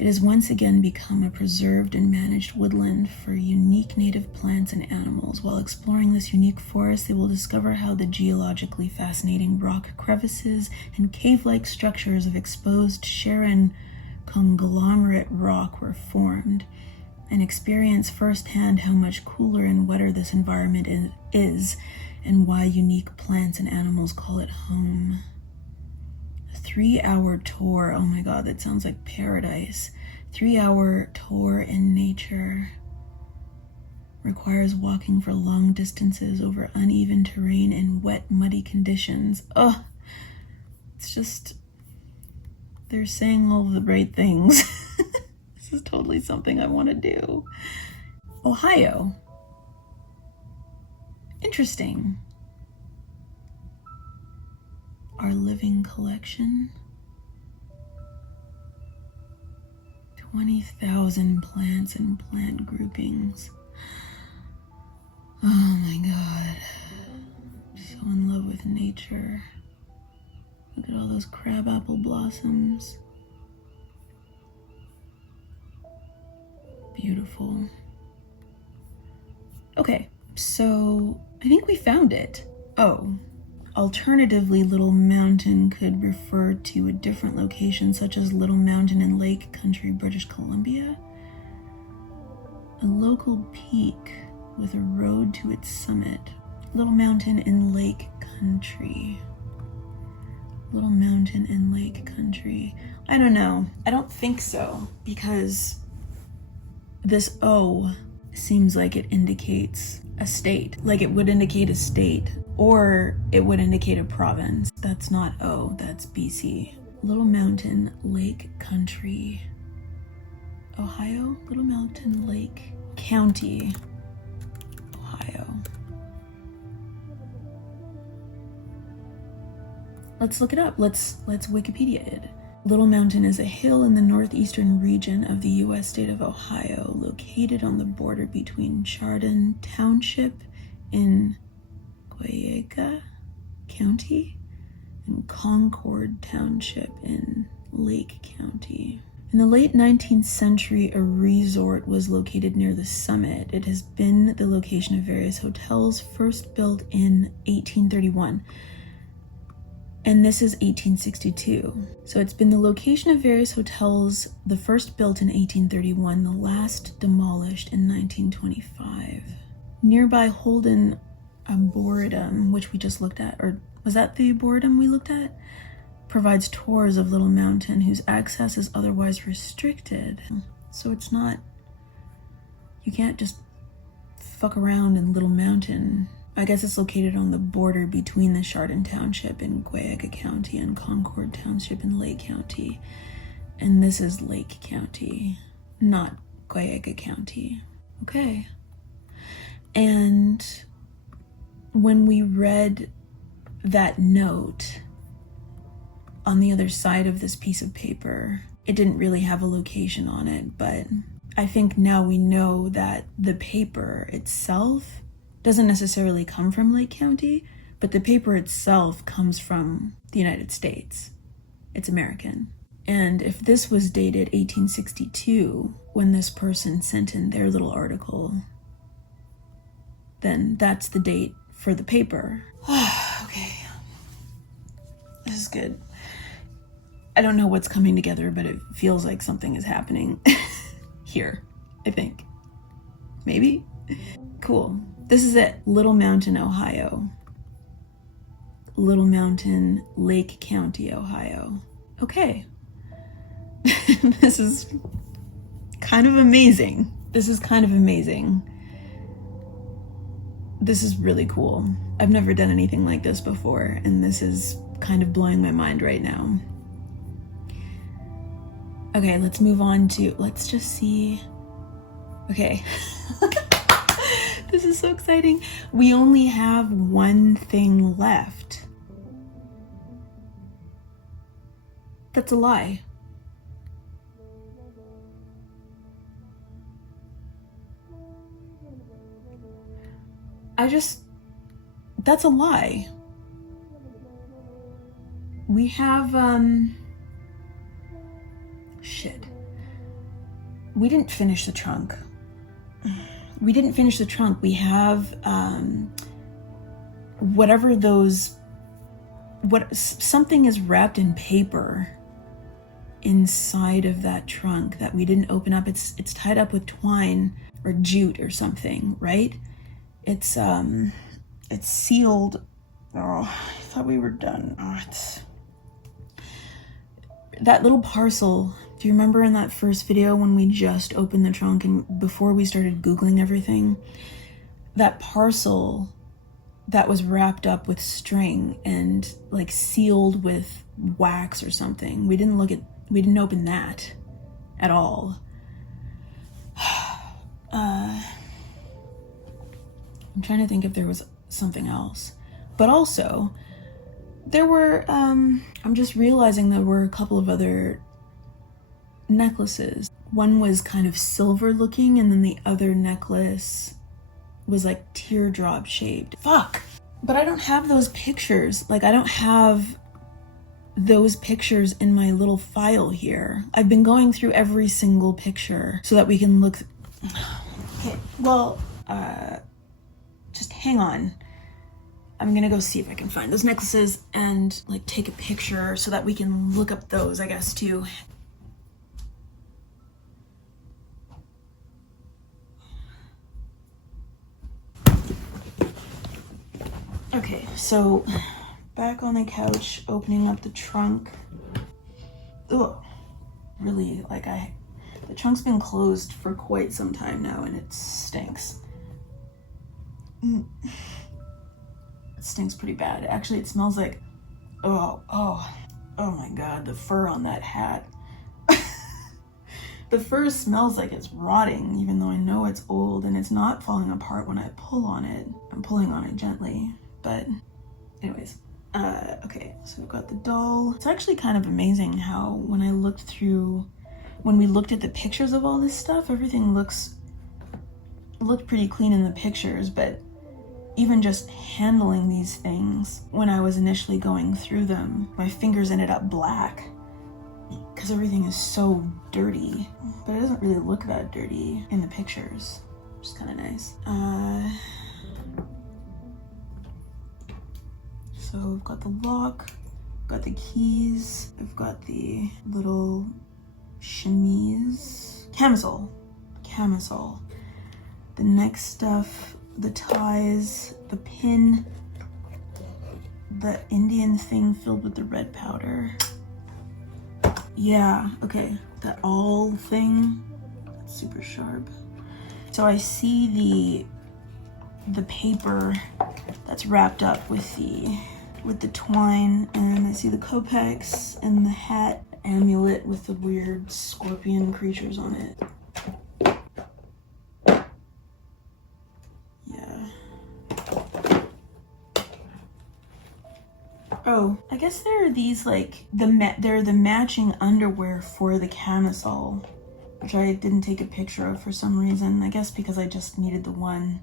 It has once again become a preserved and managed woodland for unique native plants and animals. While exploring this unique forest, they will discover how the geologically fascinating rock crevices and cave-like structures of exposed Sharon conglomerate rock were formed, and experience firsthand how much cooler and wetter this environment is and why unique plants and animals call it home. A 3-hour tour, oh my god, that sounds like paradise. 3-hour tour in nature requires walking for long distances over uneven terrain in wet, muddy conditions. Oh, it's just, they're saying all the right things. This is totally something I want to do. Ohio. Interesting. Our living collection. 20,000 plants and plant groupings. Oh my god. I'm so in love with nature. Look at all those crabapple blossoms. Beautiful. Okay, so I think we found it. Oh, alternatively, Little Mountain could refer to a different location, such as Little Mountain in Lake Country, British Columbia. A local peak with a road to its summit. Little Mountain in Lake Country. Little Mountain in Lake Country. I don't know. I don't think so, because this O seems like it indicates a state. Like it would indicate a state, or it would indicate a province. That's not O, that's BC. Little Mountain, Lake Country, Ohio? Little Mountain, Lake County, Ohio. Let's look it up. Let's Wikipedia it. Little Mountain is a hill in the northeastern region of the U.S. state of Ohio, located on the border between Chardon Township in Cuyahoga County and Concord Township in Lake County. In the late 19th century, a resort was located near the summit. It has been the location of various hotels, first built in 1831. And this is 1862. So it's been the location of various hotels, the first built in 1831, the last demolished in 1925. Nearby Holden Arboretum, which we just looked at, or was that the Arboretum we looked at? Provides tours of Little Mountain whose access is otherwise restricted. So it's not, you can't just fuck around in Little Mountain. I guess it's located on the border between the Chardon Township in 𝘬𝑗𝑠 County and Concord Township in Lake County. And this is Lake County, not 𝘬𝑗𝑠 County. Okay. And when we read that note on the other side of this piece of paper, it didn't really have a location on it, but I think now we know that the paper itself doesn't necessarily come from Lake County, but the paper itself comes from the United States. It's American. And if this was dated 1862, when this person sent in their little article, then that's the date for the paper. Okay. This is good. I don't know what's coming together, but it feels like something is happening here, I think. Maybe? Cool. This is it. Little Mountain, Ohio. Little Mountain, Lake County, Ohio. Okay. This is kind of amazing. This is kind of amazing. This is really cool. I've never done anything like this before, and this is kind of blowing my mind right now. Okay, let's move on to, let's just see. Okay. This is so exciting. We only have one thing left. That's a lie. That's a lie. We have, shit. We didn't finish the trunk. We didn't finish the trunk. We have, whatever those, something is wrapped in paper inside of that trunk that we didn't open up. It's tied up with twine or jute or something, right? It's sealed. Oh, I thought we were done. Oh, it's that little parcel. Do you remember in that first video when we just opened the trunk and before we started Googling everything, that parcel that was wrapped up with string and like sealed with wax or something? We didn't open that at all. I'm trying to think if there was something else. But also, there were, I'm just realizing there were a couple of other necklaces. One was kind of silver looking, and then the other necklace was like teardrop shaped. Fuck! But I don't have those pictures. Like, I don't have those pictures in my little file here. I've been going through every single picture so that we can look. Okay, well, just hang on. I'm gonna go see if I can find those necklaces and like take a picture so that we can look up those, I guess, too. Okay, so back on the couch, opening up the trunk. Ugh, really, like the trunk's been closed for quite some time now and it stinks. It stinks pretty bad. Actually, it smells like, oh my God, the fur on that hat. The fur smells like it's rotting, even though I know it's old and it's not falling apart when I pull on it. I'm pulling on it gently, but anyways. Okay, so we've got the doll. It's actually kind of amazing how when we looked at the pictures of all this stuff, everything looked pretty clean in the pictures, but even just handling these things, when I was initially going through them, my fingers ended up black because everything is so dirty. But it doesn't really look that dirty in the pictures, which is kind of nice. So I've got the lock, I've got the keys, I've got the little chemise, camisole. The next stuff the ties, the pin, the Indian thing filled with the red powder. Yeah, okay, that all thing, that's super sharp. So I see the paper that's wrapped up with the twine, and I see the Copex and the hat amulet with the weird scorpion creatures on it. Yeah. Oh, I guess there are these like they're the matching underwear for the camisole, which I didn't take a picture of for some reason. I guess because I just needed the one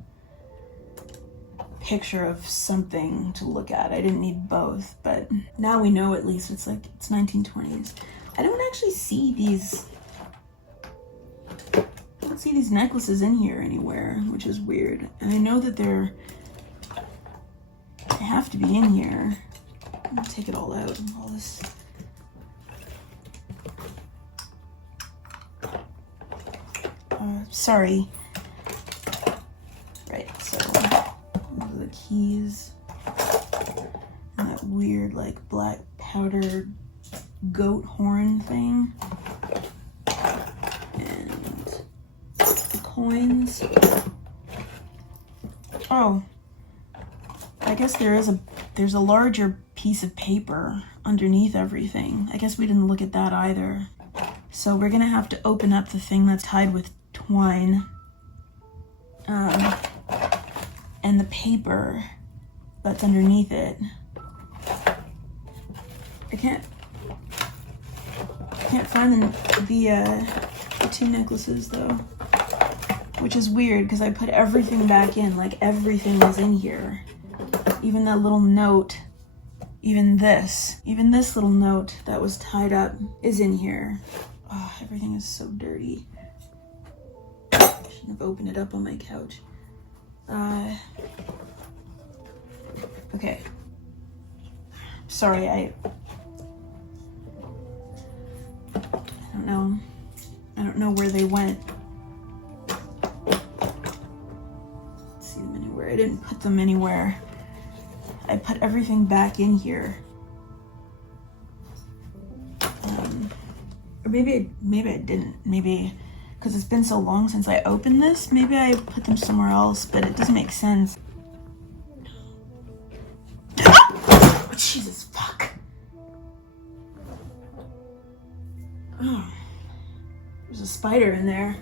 picture of something to look at. I didn't need both, but now we know at least it's 1920s. I don't actually see these necklaces in here anywhere, which is weird. And I know that they have to be in here. I'm gonna take it all out. All this. Sorry. Right, so those are the keys. And that weird, like, black powdered goat horn thing. And the coins. Oh. I guess there's a larger piece of paper underneath everything. I guess we didn't look at that either. So we're gonna have to open up the thing that's tied with twine. And the paper that's underneath it. I can't find the two necklaces though, which is weird because I put everything back in, like everything is in here. Even that little note, even this little note that was tied up is in here. Oh, everything is so dirty. I shouldn't have opened it up on my couch. Okay. Sorry, I don't know where they went. See them anywhere. I didn't put them anywhere. I put everything back in here. Or maybe I didn't. Maybe because it's been so long since I opened this, maybe I put them somewhere else, but it doesn't make sense. Oh, Jesus, fuck. Oh, there's a spider in there.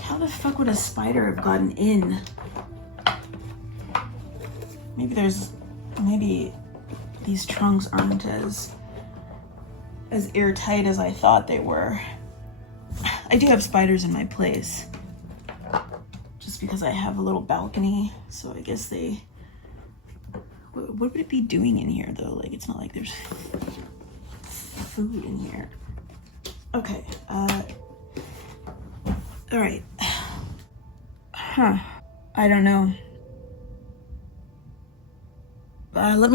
How the fuck would a spider have gotten in? Maybe these trunks aren't as airtight as I thought they were. I do have spiders in my place, just because I have a little balcony, so I guess they... What would it be doing in here, though? Like, it's not like there's food in here. Okay, alright. Huh. I don't know. Let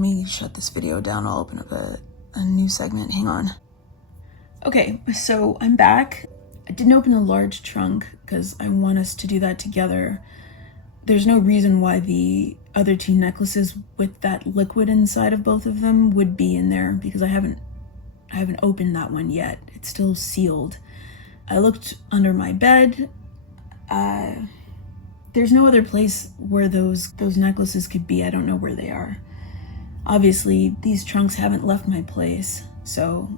me shut this video down. I'll open up a new segment. Hang on. Okay, so I'm back. I didn't open a large trunk because I want us to do that together. There's no reason why the other two necklaces with that liquid inside of both of them would be in there, because I haven't opened that one yet. It's still sealed. I looked under my bed. There's no other place where those necklaces could be. I don't know where they are. Obviously, these trunks haven't left my place, so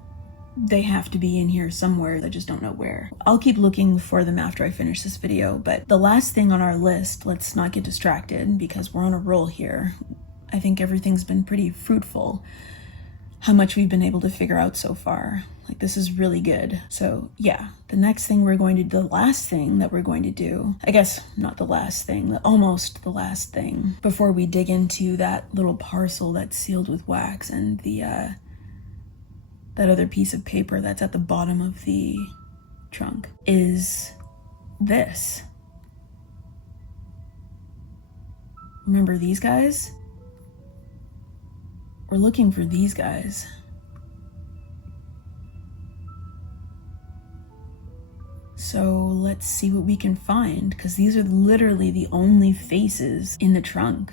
they have to be in here somewhere. I just don't know where. I'll keep looking for them after I finish this video, but the last thing on our list, let's not get distracted because we're on a roll here. I think everything's been pretty fruitful, how much we've been able to figure out so far. Like, this is really good. So yeah, the last thing that we're going to do, I guess not the last thing, almost the last thing, before we dig into that little parcel that's sealed with wax and that other piece of paper that's at the bottom of the trunk, is this. Remember these guys? We're looking for these guys. So let's see what we can find, because these are literally the only faces in the trunk.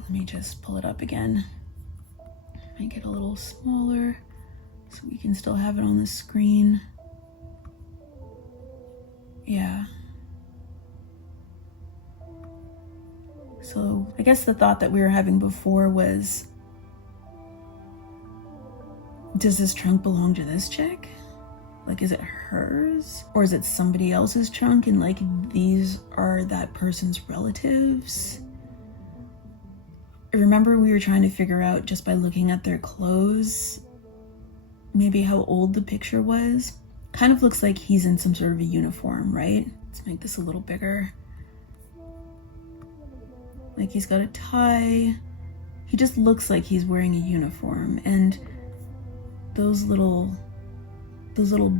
Let me just pull it up again. Make it a little smaller so we can still have it on the screen. Yeah. So I guess the thought that we were having before was, does this trunk belong to this chick? Like, is it hers? Or is it somebody else's trunk and like these are that person's relatives? I remember we were trying to figure out just by looking at their clothes, maybe how old the picture was. Kind of looks like he's in some sort of a uniform, right? Let's make this a little bigger. Like he's got a tie. He just looks like he's wearing a uniform, and those little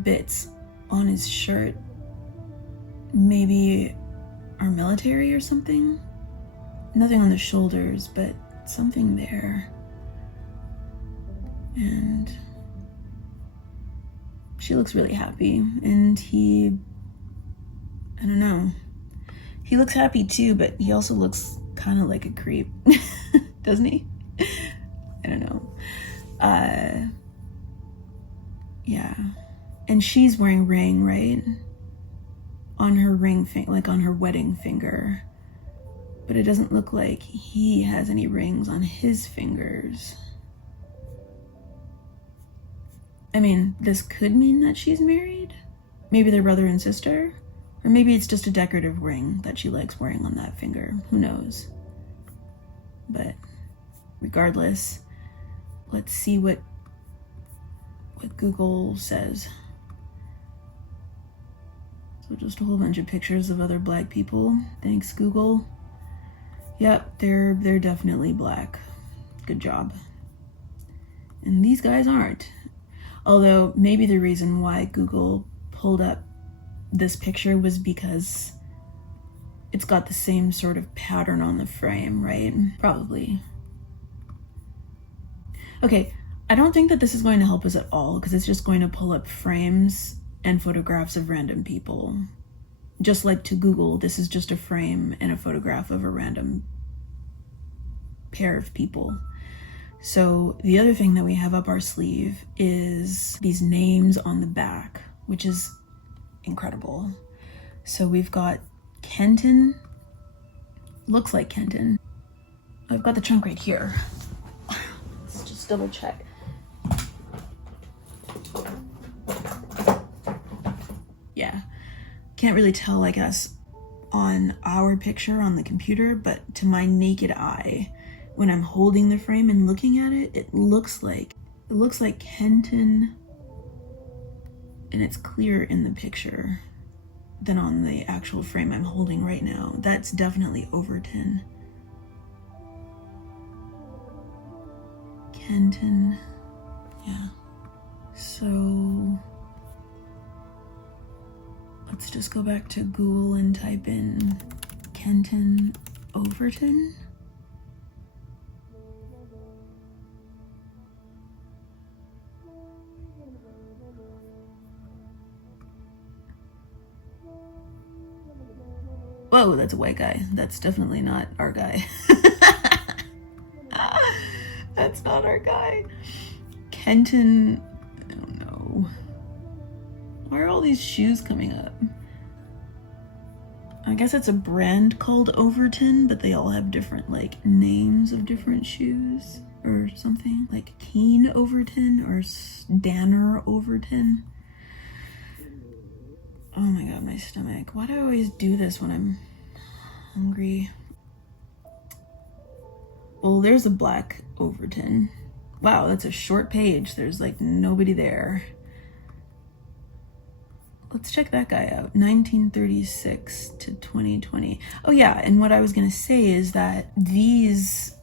bits on his shirt maybe are military or something. Nothing on the shoulders, but something there. And she looks really happy, and he, I don't know, he looks happy too, but he also looks kind of like a creep, doesn't he? I don't know. Yeah. And she's wearing ring, right? On her ring finger, like on her wedding finger. But it doesn't look like he has any rings on his fingers. I mean, this could mean that she's married. Maybe they're brother and sister. Or maybe it's just a decorative ring that she likes wearing on that finger. Who knows? But regardless, let's see what Google says. So just a whole bunch of pictures of other black people. Thanks, Google. Yep, they're definitely black. Good job. And these guys aren't. Although maybe the reason why Google pulled up this picture was because it's got the same sort of pattern on the frame, right? Probably. Okay, I don't think that this is going to help us at all, because it's just going to pull up frames and photographs of random people. Just like to Google, this is just a frame and a photograph of a random pair of people. So the other thing that we have up our sleeve is these names on the back, which is incredible. So we've got Kenton, looks like Kenton. I've got the trunk right here. Let's just double check. Yeah, can't really tell, I guess, on our picture on the computer, but to my naked eye, when I'm holding the frame and looking at it, it looks like Kenton, and it's clearer in the picture than on the actual frame I'm holding right now. That's definitely Overton. Kenton, yeah. So let's just go back to Google and type in Kenton Overton. Whoa, that's a white guy. That's definitely not our guy. That's not our guy. Kenton, I don't know. Why are all these shoes coming up? I guess it's a brand called Overton, but they all have different like names of different shoes or something. Like Keen Overton or Danner Overton. Oh my god, my stomach. Why do I always do this when I'm hungry? Well, there's a black Overton. Wow, that's a short page. There's like nobody there. Let's check that guy out. 1936 to 2020. Oh yeah, and what I was gonna say is that these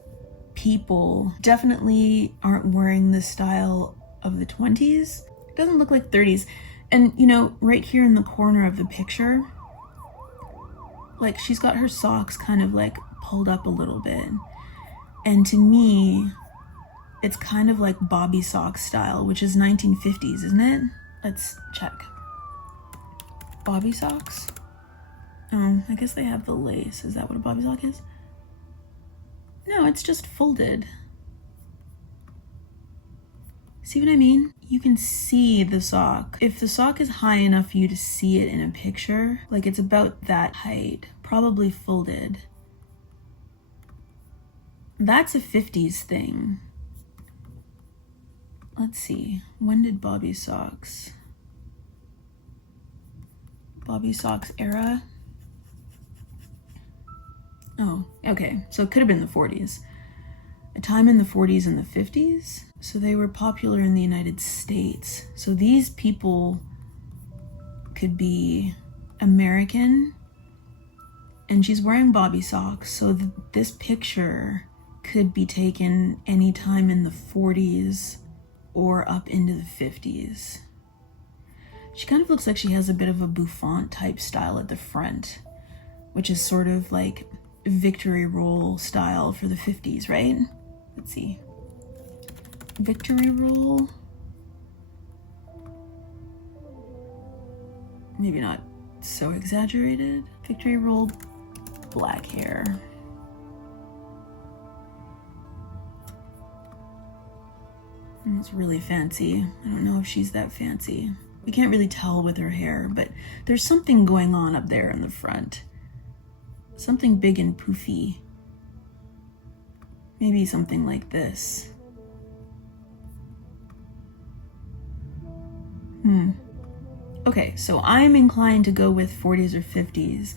people definitely aren't wearing the style of the 20s. It doesn't look like 30s. And you know, right here in the corner of the picture, like she's got her socks kind of like pulled up a little bit. And to me, It's kind of like Bobby Sox style, which is 1950s, isn't it? Let's check. Bobby Sox? Oh, I guess they have the lace. Is that what a Bobby Sock is? No, it's just folded. See what I mean? You can see the sock. If the sock is high enough for you to see it in a picture, like it's about that height, probably folded. That's a 50s thing. Let's see, when did Bobby Sox era? Oh, okay, so it could have been the 40s. A time in the 40s and the 50s? So they were popular in the United States. So these people could be American, and she's wearing Bobby socks, so this picture could be taken anytime in the 40s or up into the 50s. She kind of looks like she has a bit of a bouffant type style at the front, which is sort of like Victory Roll style for the 50s, right? Let's see. Victory Roll. Maybe not so exaggerated. Victory Roll, black hair. It's really fancy. I don't know if she's that fancy. We can't really tell with her hair, but there's something going on up there in the front. Something big and poofy. Maybe something like this. Okay, so I'm inclined to go with 40s or 50s.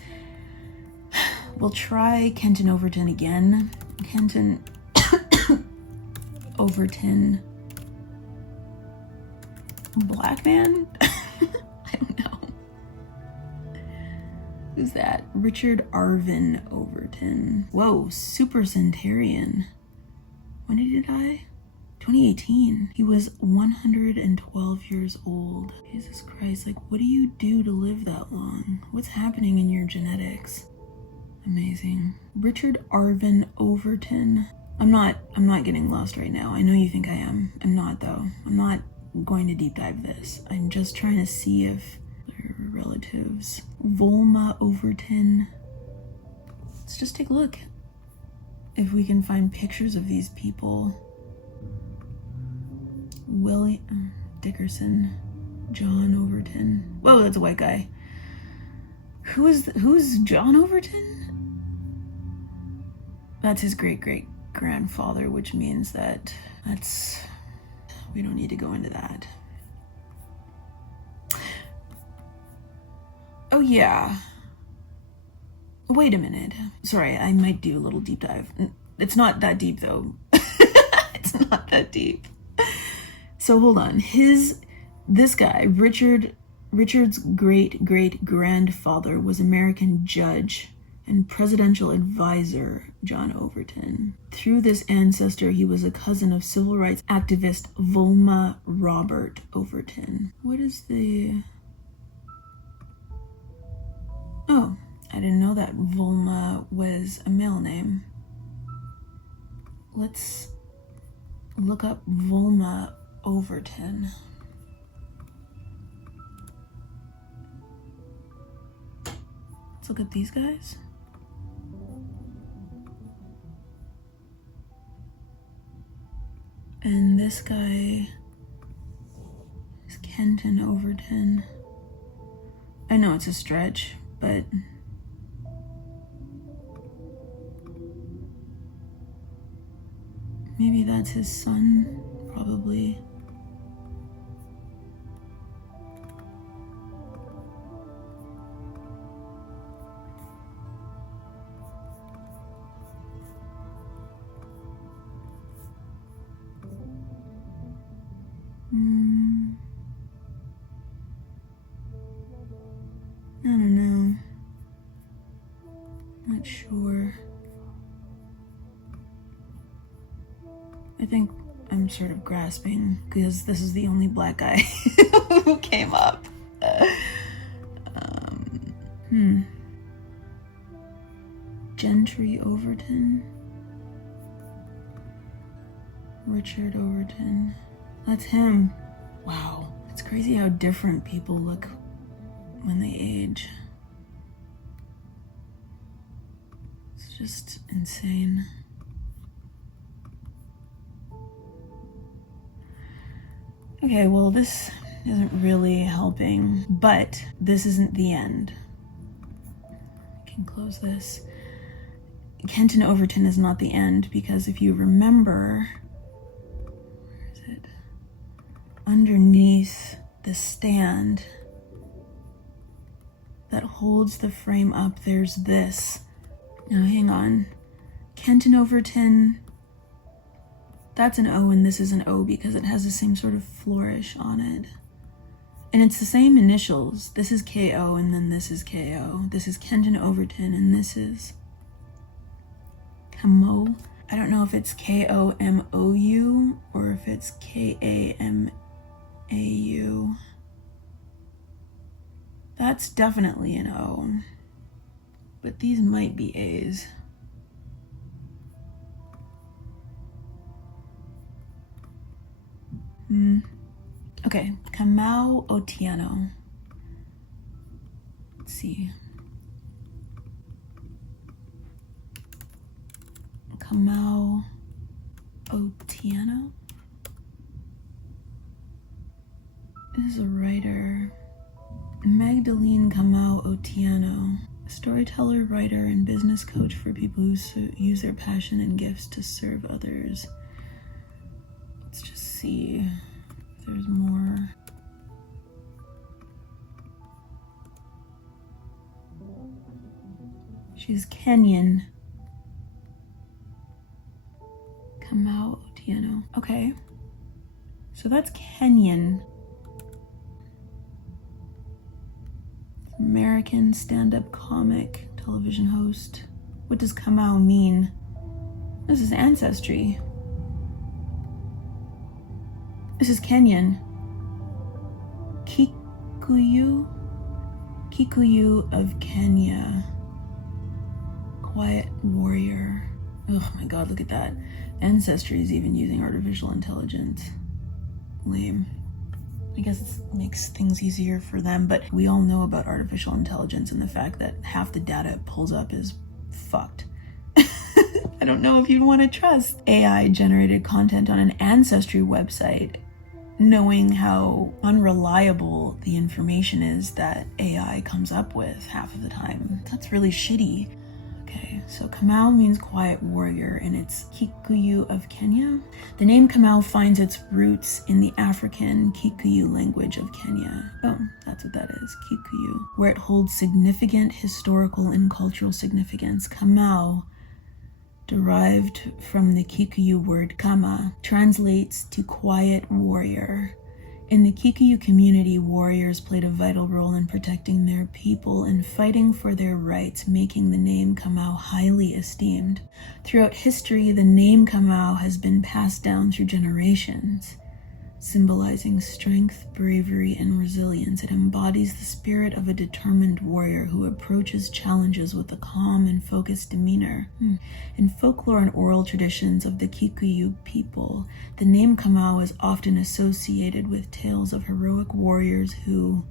We'll try Kenton Overton again. Kenton Overton. Black man? I don't know. Who's that? Richard Arvin Overton. Whoa, Super Centurion. When did he die? 2018. He was 112 years old. Jesus Christ, like, what do you do to live that long? What's happening in your genetics? Amazing. Richard Arvin Overton. I'm not getting lost right now. I know you think I am. I'm not, though. I'm not going to deep dive this. I'm just trying to see if they're relatives. Volma Overton. Let's just take a look if we can find pictures of these people. William Dickerson, John Overton. Whoa, that's a white guy. Who's John Overton? That's his great-great-grandfather, which means we don't need to go into that. Oh yeah. Wait a minute. Sorry, I might do a little deep dive. It's not that deep though. It's not that deep. So hold on. This guy, Richard's great-great-grandfather was American judge and presidential advisor John Overton. Through this ancestor, he was a cousin of civil rights activist Volma Robert Overton. What is the... Oh, I didn't know that Volma was a male name. Let's look up Volma Overton. Let's look at these guys. And this guy is Kenton Overton. I know it's a stretch, but maybe that's his son, probably. I don't know. Not sure. I think I'm sort of grasping because this is the only black guy who came up. Gentry Overton. Richard Overton. That's him. Wow. It's crazy how different people look when they age. It's just insane. Okay, well, this isn't really helping, but this isn't the end. I can close this. Kenton Overton is not the end, because if you remember, where is it? Underneath the stand that holds the frame up, there's this. Now, hang on. Kenton Overton, that's an O and this is an O because it has the same sort of flourish on it. And it's the same initials. This is KO and then this is KO. This is Kenton Overton and this is Kamo. I don't know if it's KOMOU or if it's KAMAU. That's definitely an O, but these might be A's. Okay, 𝔻𝕚𝕚 𝕚𝕚. Let's see. 𝔻𝕚𝕚 𝕚𝕚. This is a writer. Magdalene 𝔻𝕚𝕚 𝕚𝕚, a storyteller, writer, and business coach for people who use their passion and gifts to serve others. Let's just see if there's more. She's Kenyan. 𝔻𝕚𝕚 𝕚𝕚. Okay. So that's Kenyan. American stand-up comic, television host. What does 𝔻𝕚𝕚 mean? This is ancestry. This is Kenyan. Kikuyu of Kenya. Quiet warrior. Oh my god, look at that. Ancestry is even using artificial intelligence. Lame. I guess it makes things easier for them, but we all know about artificial intelligence and the fact that half the data it pulls up is fucked. I don't know if you'd want to trust AI generated content on an ancestry website, knowing how unreliable the information is that AI comes up with half of the time. That's really shitty. Okay, so 𝔻𝕚𝕚 means quiet warrior, and it's Kikuyu of Kenya. The name 𝔻𝕚𝕚 finds its roots in the African Kikuyu language of Kenya. Oh, that's what that is, Kikuyu, where it holds significant historical and cultural significance. 𝔻𝕚𝕚, derived from the Kikuyu word kama, translates to quiet warrior. In the Kikuyu community, warriors played a vital role in protecting their people and fighting for their rights, making the name 𝔻𝕚𝕚 highly esteemed. Throughout history, the name 𝔻𝕚𝕚 has been passed down through generations, symbolizing strength, bravery, and resilience. It embodies the spirit of a determined warrior who approaches challenges with a calm and focused demeanor. In folklore and oral traditions of the Kikuyu people, the name 𝔻𝕚𝕚 is often associated with tales of heroic warriors who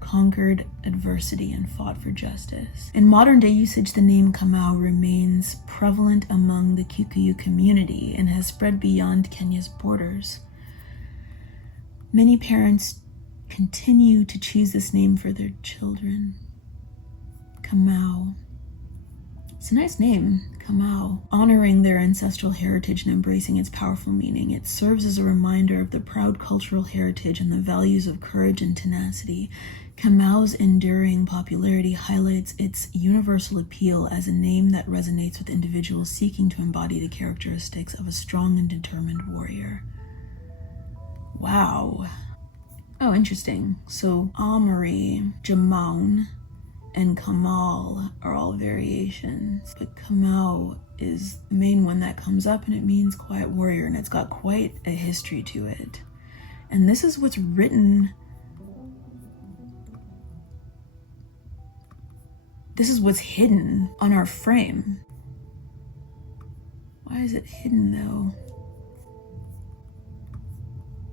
conquered adversity and fought for justice. In modern day usage, the name 𝔻𝕚𝕚 remains prevalent among the Kikuyu community and has spread beyond Kenya's borders. Many parents continue to choose this name for their children. 𝔻𝕚𝕚. It's a nice name, 𝔻𝕚𝕚. Honoring their ancestral heritage and embracing its powerful meaning, it serves as a reminder of the proud cultural heritage and the values of courage and tenacity. 𝔻𝕚𝕚's enduring popularity highlights its universal appeal as a name that resonates with individuals seeking to embody the characteristics of a strong and determined warrior. Wow. Oh, interesting. So 𝔻𝕚𝕚, and 𝔻𝕚𝕚 are all variations, but 𝔻𝕚𝕚 is the main one that comes up, and it means quiet warrior, and it's got quite a history to it. And this is what's written. This is what's hidden on our frame. Why is it hidden though?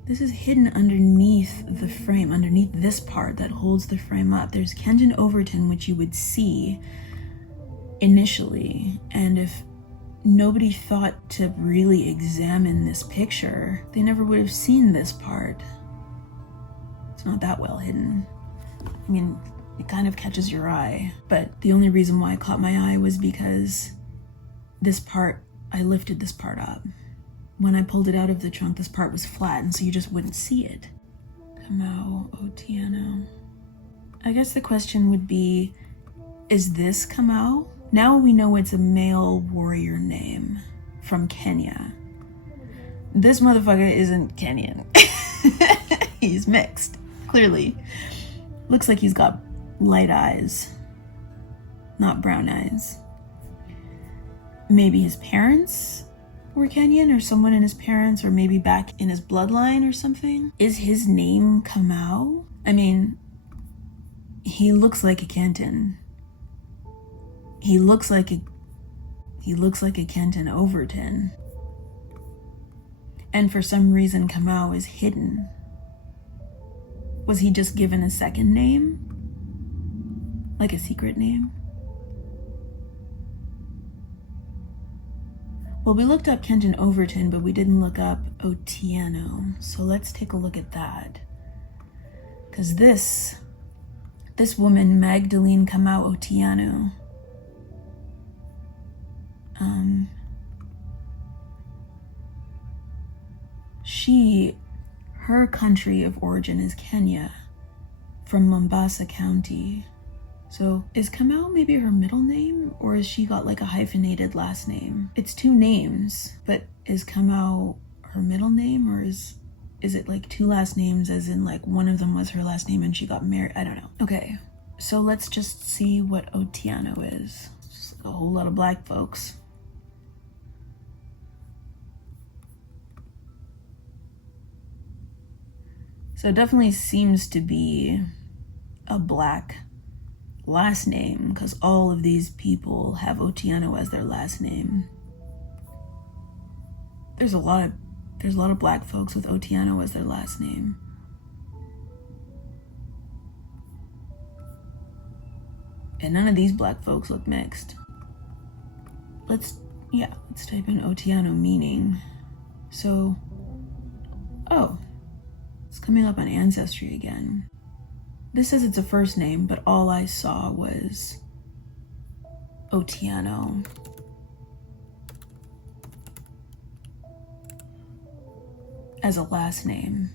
This is hidden underneath the frame, underneath this part that holds the frame up. There's 𝔻𝕻𝕚𝕚𝕚, which you would see initially, and if nobody thought to really examine this picture, they never would have seen this part. It's not that well hidden. I mean, it kind of catches your eye, but the only reason why it caught my eye was because this part, I lifted this part up. When I pulled it out of the trunk, this part was flat, and so you just wouldn't see it. 𝔻𝕻𝕚𝕚𝕚. I guess the question would be, is this 𝔻𝕻? Now we know it's a male warrior name from Kenya. This motherfucker isn't Kenyan. He's mixed, clearly. Looks like he's got light eyes, not brown eyes. Maybe his parents were Kenyan, or someone in his parents, or maybe back in his bloodline or something. Is his name 𝔻𝕻? I mean, he looks like a Kenton. He looks like a 𝔻𝕚𝕚𝕚. And for some reason, 𝔻𝕻 is hidden. Was he just given a second name? Like a secret name? Well, we looked up 𝔻𝕚𝕚𝕚, but we didn't look up Otieno. So let's take a look at that. Because this woman, Magdalene 𝔻𝕻 Otieno, her country of origin is Kenya, from Mombasa County. So is 𝔻𝕻 maybe her middle name, or has she got like a hyphenated last name? It's two names, but is 𝔻𝕻 her middle name, or is it like two last names, as in like one of them was her last name and she got married? I don't know. Okay, so let's just see what Otieno is. Just a whole lot of black folks. So it definitely seems to be a black last name, because all of these people have Otieno as their last name. There's a lot of black folks with Otieno as their last name. And none of these black folks look mixed. Let's type in Otieno meaning. So, oh, it's coming up on Ancestry again. This says it's a first name, but all I saw was Otieno. As a last name.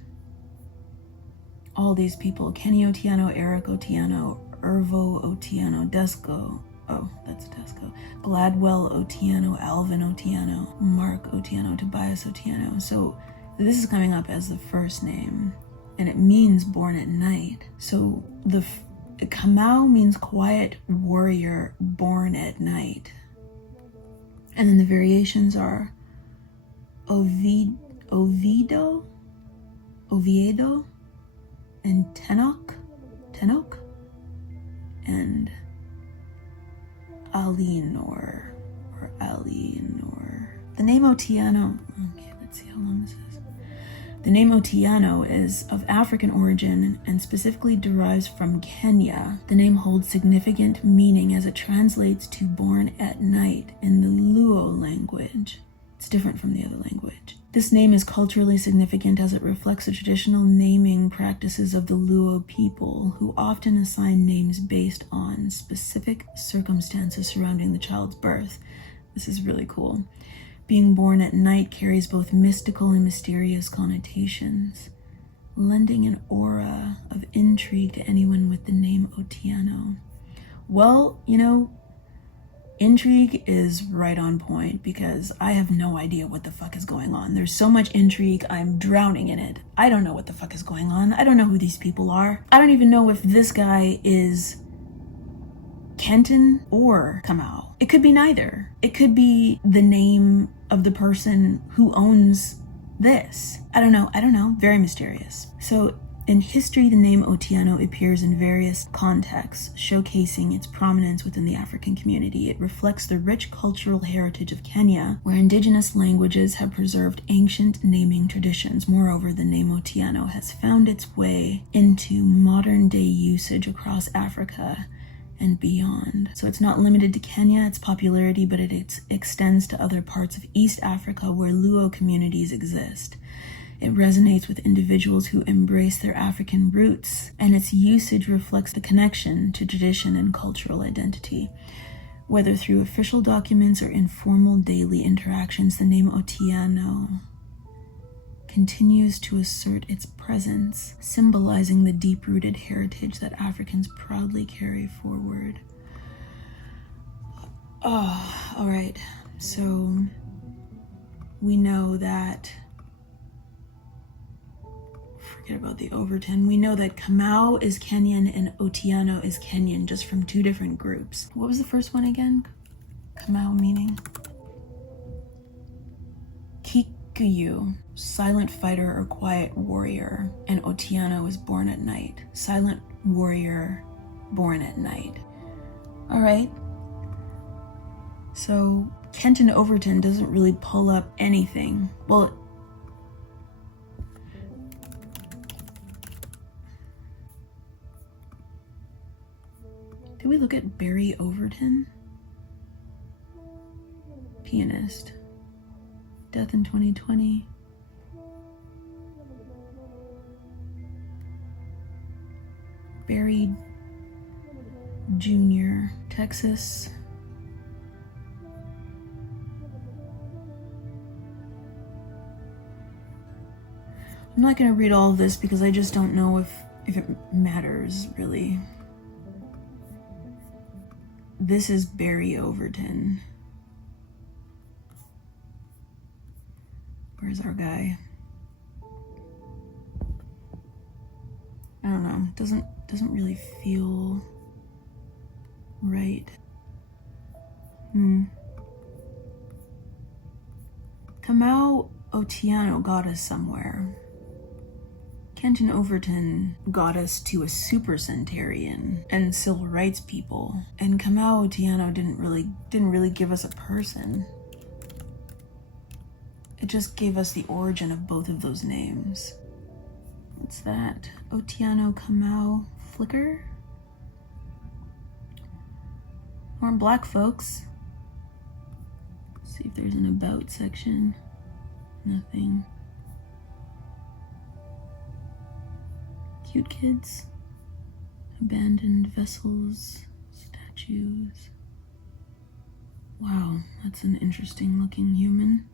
All these people, Kenny Otieno, Eric Otieno, Ervo Otieno, Desco, oh, that's Desco, Gladwell Otieno, Alvin Otieno, Mark Otieno, Tobias Otieno. So this is coming up as the first name, and it means born at night. So the 𝔻𝕻 means quiet warrior born at night. And then the variations are Oviedo, and Tenoch, and Alienor, or Alienor. The name Otieno, okay, let's see how long this is. The name Otieno is of African origin and specifically derives from Kenya. The name holds significant meaning as it translates to born at night in the Luo language. It's different from the other language. This name is culturally significant as it reflects the traditional naming practices of the Luo people, who often assign names based on specific circumstances surrounding the child's birth. This is really cool. Being born at night carries both mystical and mysterious connotations, lending an aura of intrigue to anyone with the name Otieno. Well, you know, intrigue is right on point, because I have no idea what the fuck is going on. There's so much intrigue, I'm drowning in it. I don't know what the fuck is going on. I don't know who these people are. I don't even know if this guy is Kenton or 𝔻𝕻. It could be neither. It could be the name of the person who owns this. I don't know. Very mysterious. So In history, the name Otieno appears in various contexts, showcasing its prominence within the African community. It reflects the rich cultural heritage of Kenya, where indigenous languages have preserved ancient naming traditions. Moreover, the name Otieno has found its way into modern-day usage across Africa and beyond. So it's not limited to Kenya, its popularity, but it extends to other parts of East Africa where Luo communities exist. It resonates with individuals who embrace their African roots, and its usage reflects the connection to tradition and cultural identity. Whether through official documents or informal daily interactions, the name Otieno continues to assert its presence, symbolizing the deep-rooted heritage that Africans proudly carry forward. Oh, all right. So we know that, forget about the overton, we know that 𝔻𝕗 is Kenyan and Otieno is Kenyan, just from two different groups. What was the first one again? 𝔻𝕗 meaning? Kikuyu, silent fighter or quiet warrior, and Otieno is born at night. Silent warrior, born at night. All right. So Kenton Overton doesn't really pull up anything. Well, did we look at Barry Overton? Pianist. Death in 2020. Barry Jr., Texas. I'm not going to read all of this because I just don't know if it matters, really. This is Barry Overton. Where's our guy? I don't know. Doesn't really feel right. 𝔻𝕗 Otieno got us somewhere. Kenton Overton got us to a super centurion and civil rights people, and 𝔻𝕗 Otieno didn't really give us a person. It just gave us the origin of both of those names. What's that? Otieno 𝔻𝕗 Flicker? More black folks. Let's see if there's an about section. Nothing. Cute kids. Abandoned vessels. Statues. Wow, that's an interesting looking human.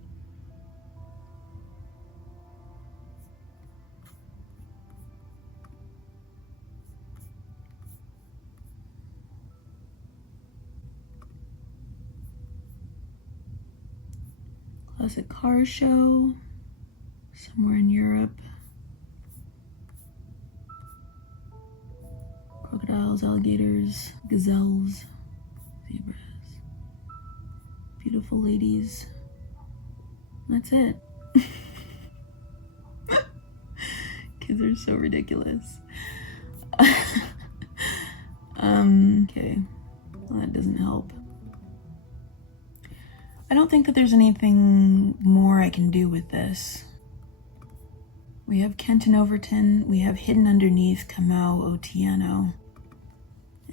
Classic car show, somewhere in Europe. Crocodiles, alligators, gazelles, zebras, beautiful ladies. That's it. Kids are so ridiculous. Okay, well, that doesn't help. I don't think that there's anything more I can do with this. We have Kenton Overton, we have hidden underneath 𝔻𝕗 Otieno,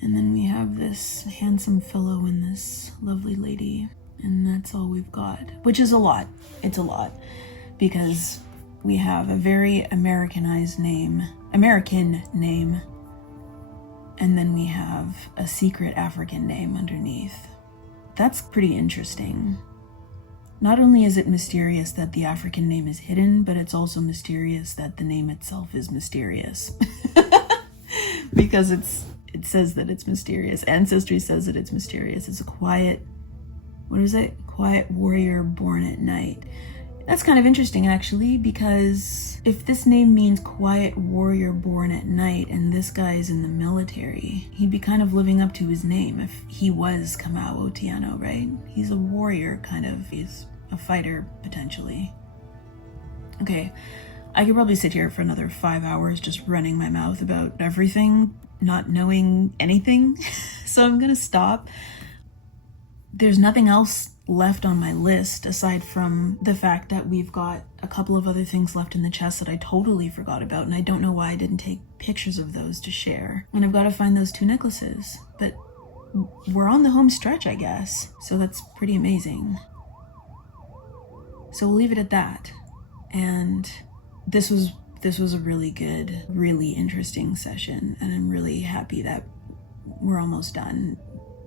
and then we have this handsome fellow and this lovely lady, and that's all we've got, which is a lot. It's a lot, because we have a very American name, and then we have a secret African name underneath. That's pretty interesting. Not only is it mysterious that the African name is hidden, but it's also mysterious that the name itself is mysterious. Because it says that it's mysterious. Ancestry says that it's mysterious. It's a quiet, quiet warrior born at night. That's kind of interesting, actually, because if this name means quiet warrior born at night and this guy is in the military, he'd be kind of living up to his name if he was 𝔻𝕗 Otieno, right? He's a warrior, kind of. He's a fighter, potentially. Okay, I could probably sit here for another 5 hours just running my mouth about everything, not knowing anything. So I'm gonna stop. There's nothing else left on my list aside from the fact that we've got a couple of other things left in the chest that I totally forgot about, and I don't know why I didn't take pictures of those to share. And I've got to find those 2 necklaces, but we're on the home stretch, I guess, so that's pretty amazing. So we'll leave it at that. And this was a really good, really interesting session, and I'm really happy that we're almost done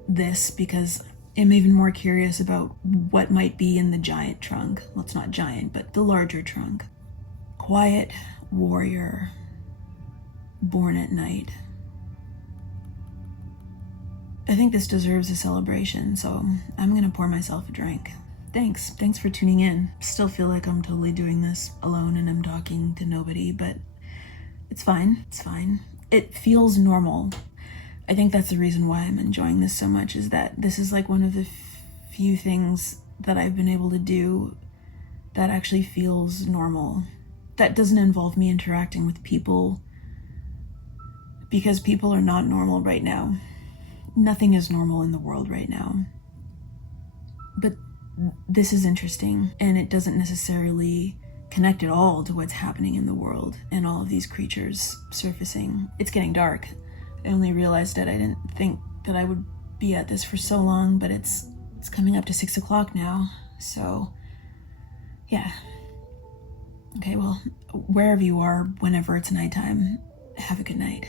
this, because I'm even more curious about what might be in the giant trunk. Well, it's not giant, but the larger trunk. Quiet warrior, born at night. I think this deserves a celebration, so I'm gonna pour myself a drink. Thanks for tuning in. Still feel like I'm totally doing this alone and I'm talking to nobody, but it's fine. It feels normal. I think that's the reason why I'm enjoying this so much, is that this is like one of the few things that I've been able to do that actually feels normal. That doesn't involve me interacting with people, because people are not normal right now. Nothing is normal in the world right now. But this is interesting, and it doesn't necessarily connect at all to what's happening in the world and all of these creatures surfacing. It's getting dark. I only realized it. I didn't think that I would be at this for so long, but it's coming up to 6 o'clock now, so yeah. Okay, well, wherever you are, whenever it's nighttime, have a good night.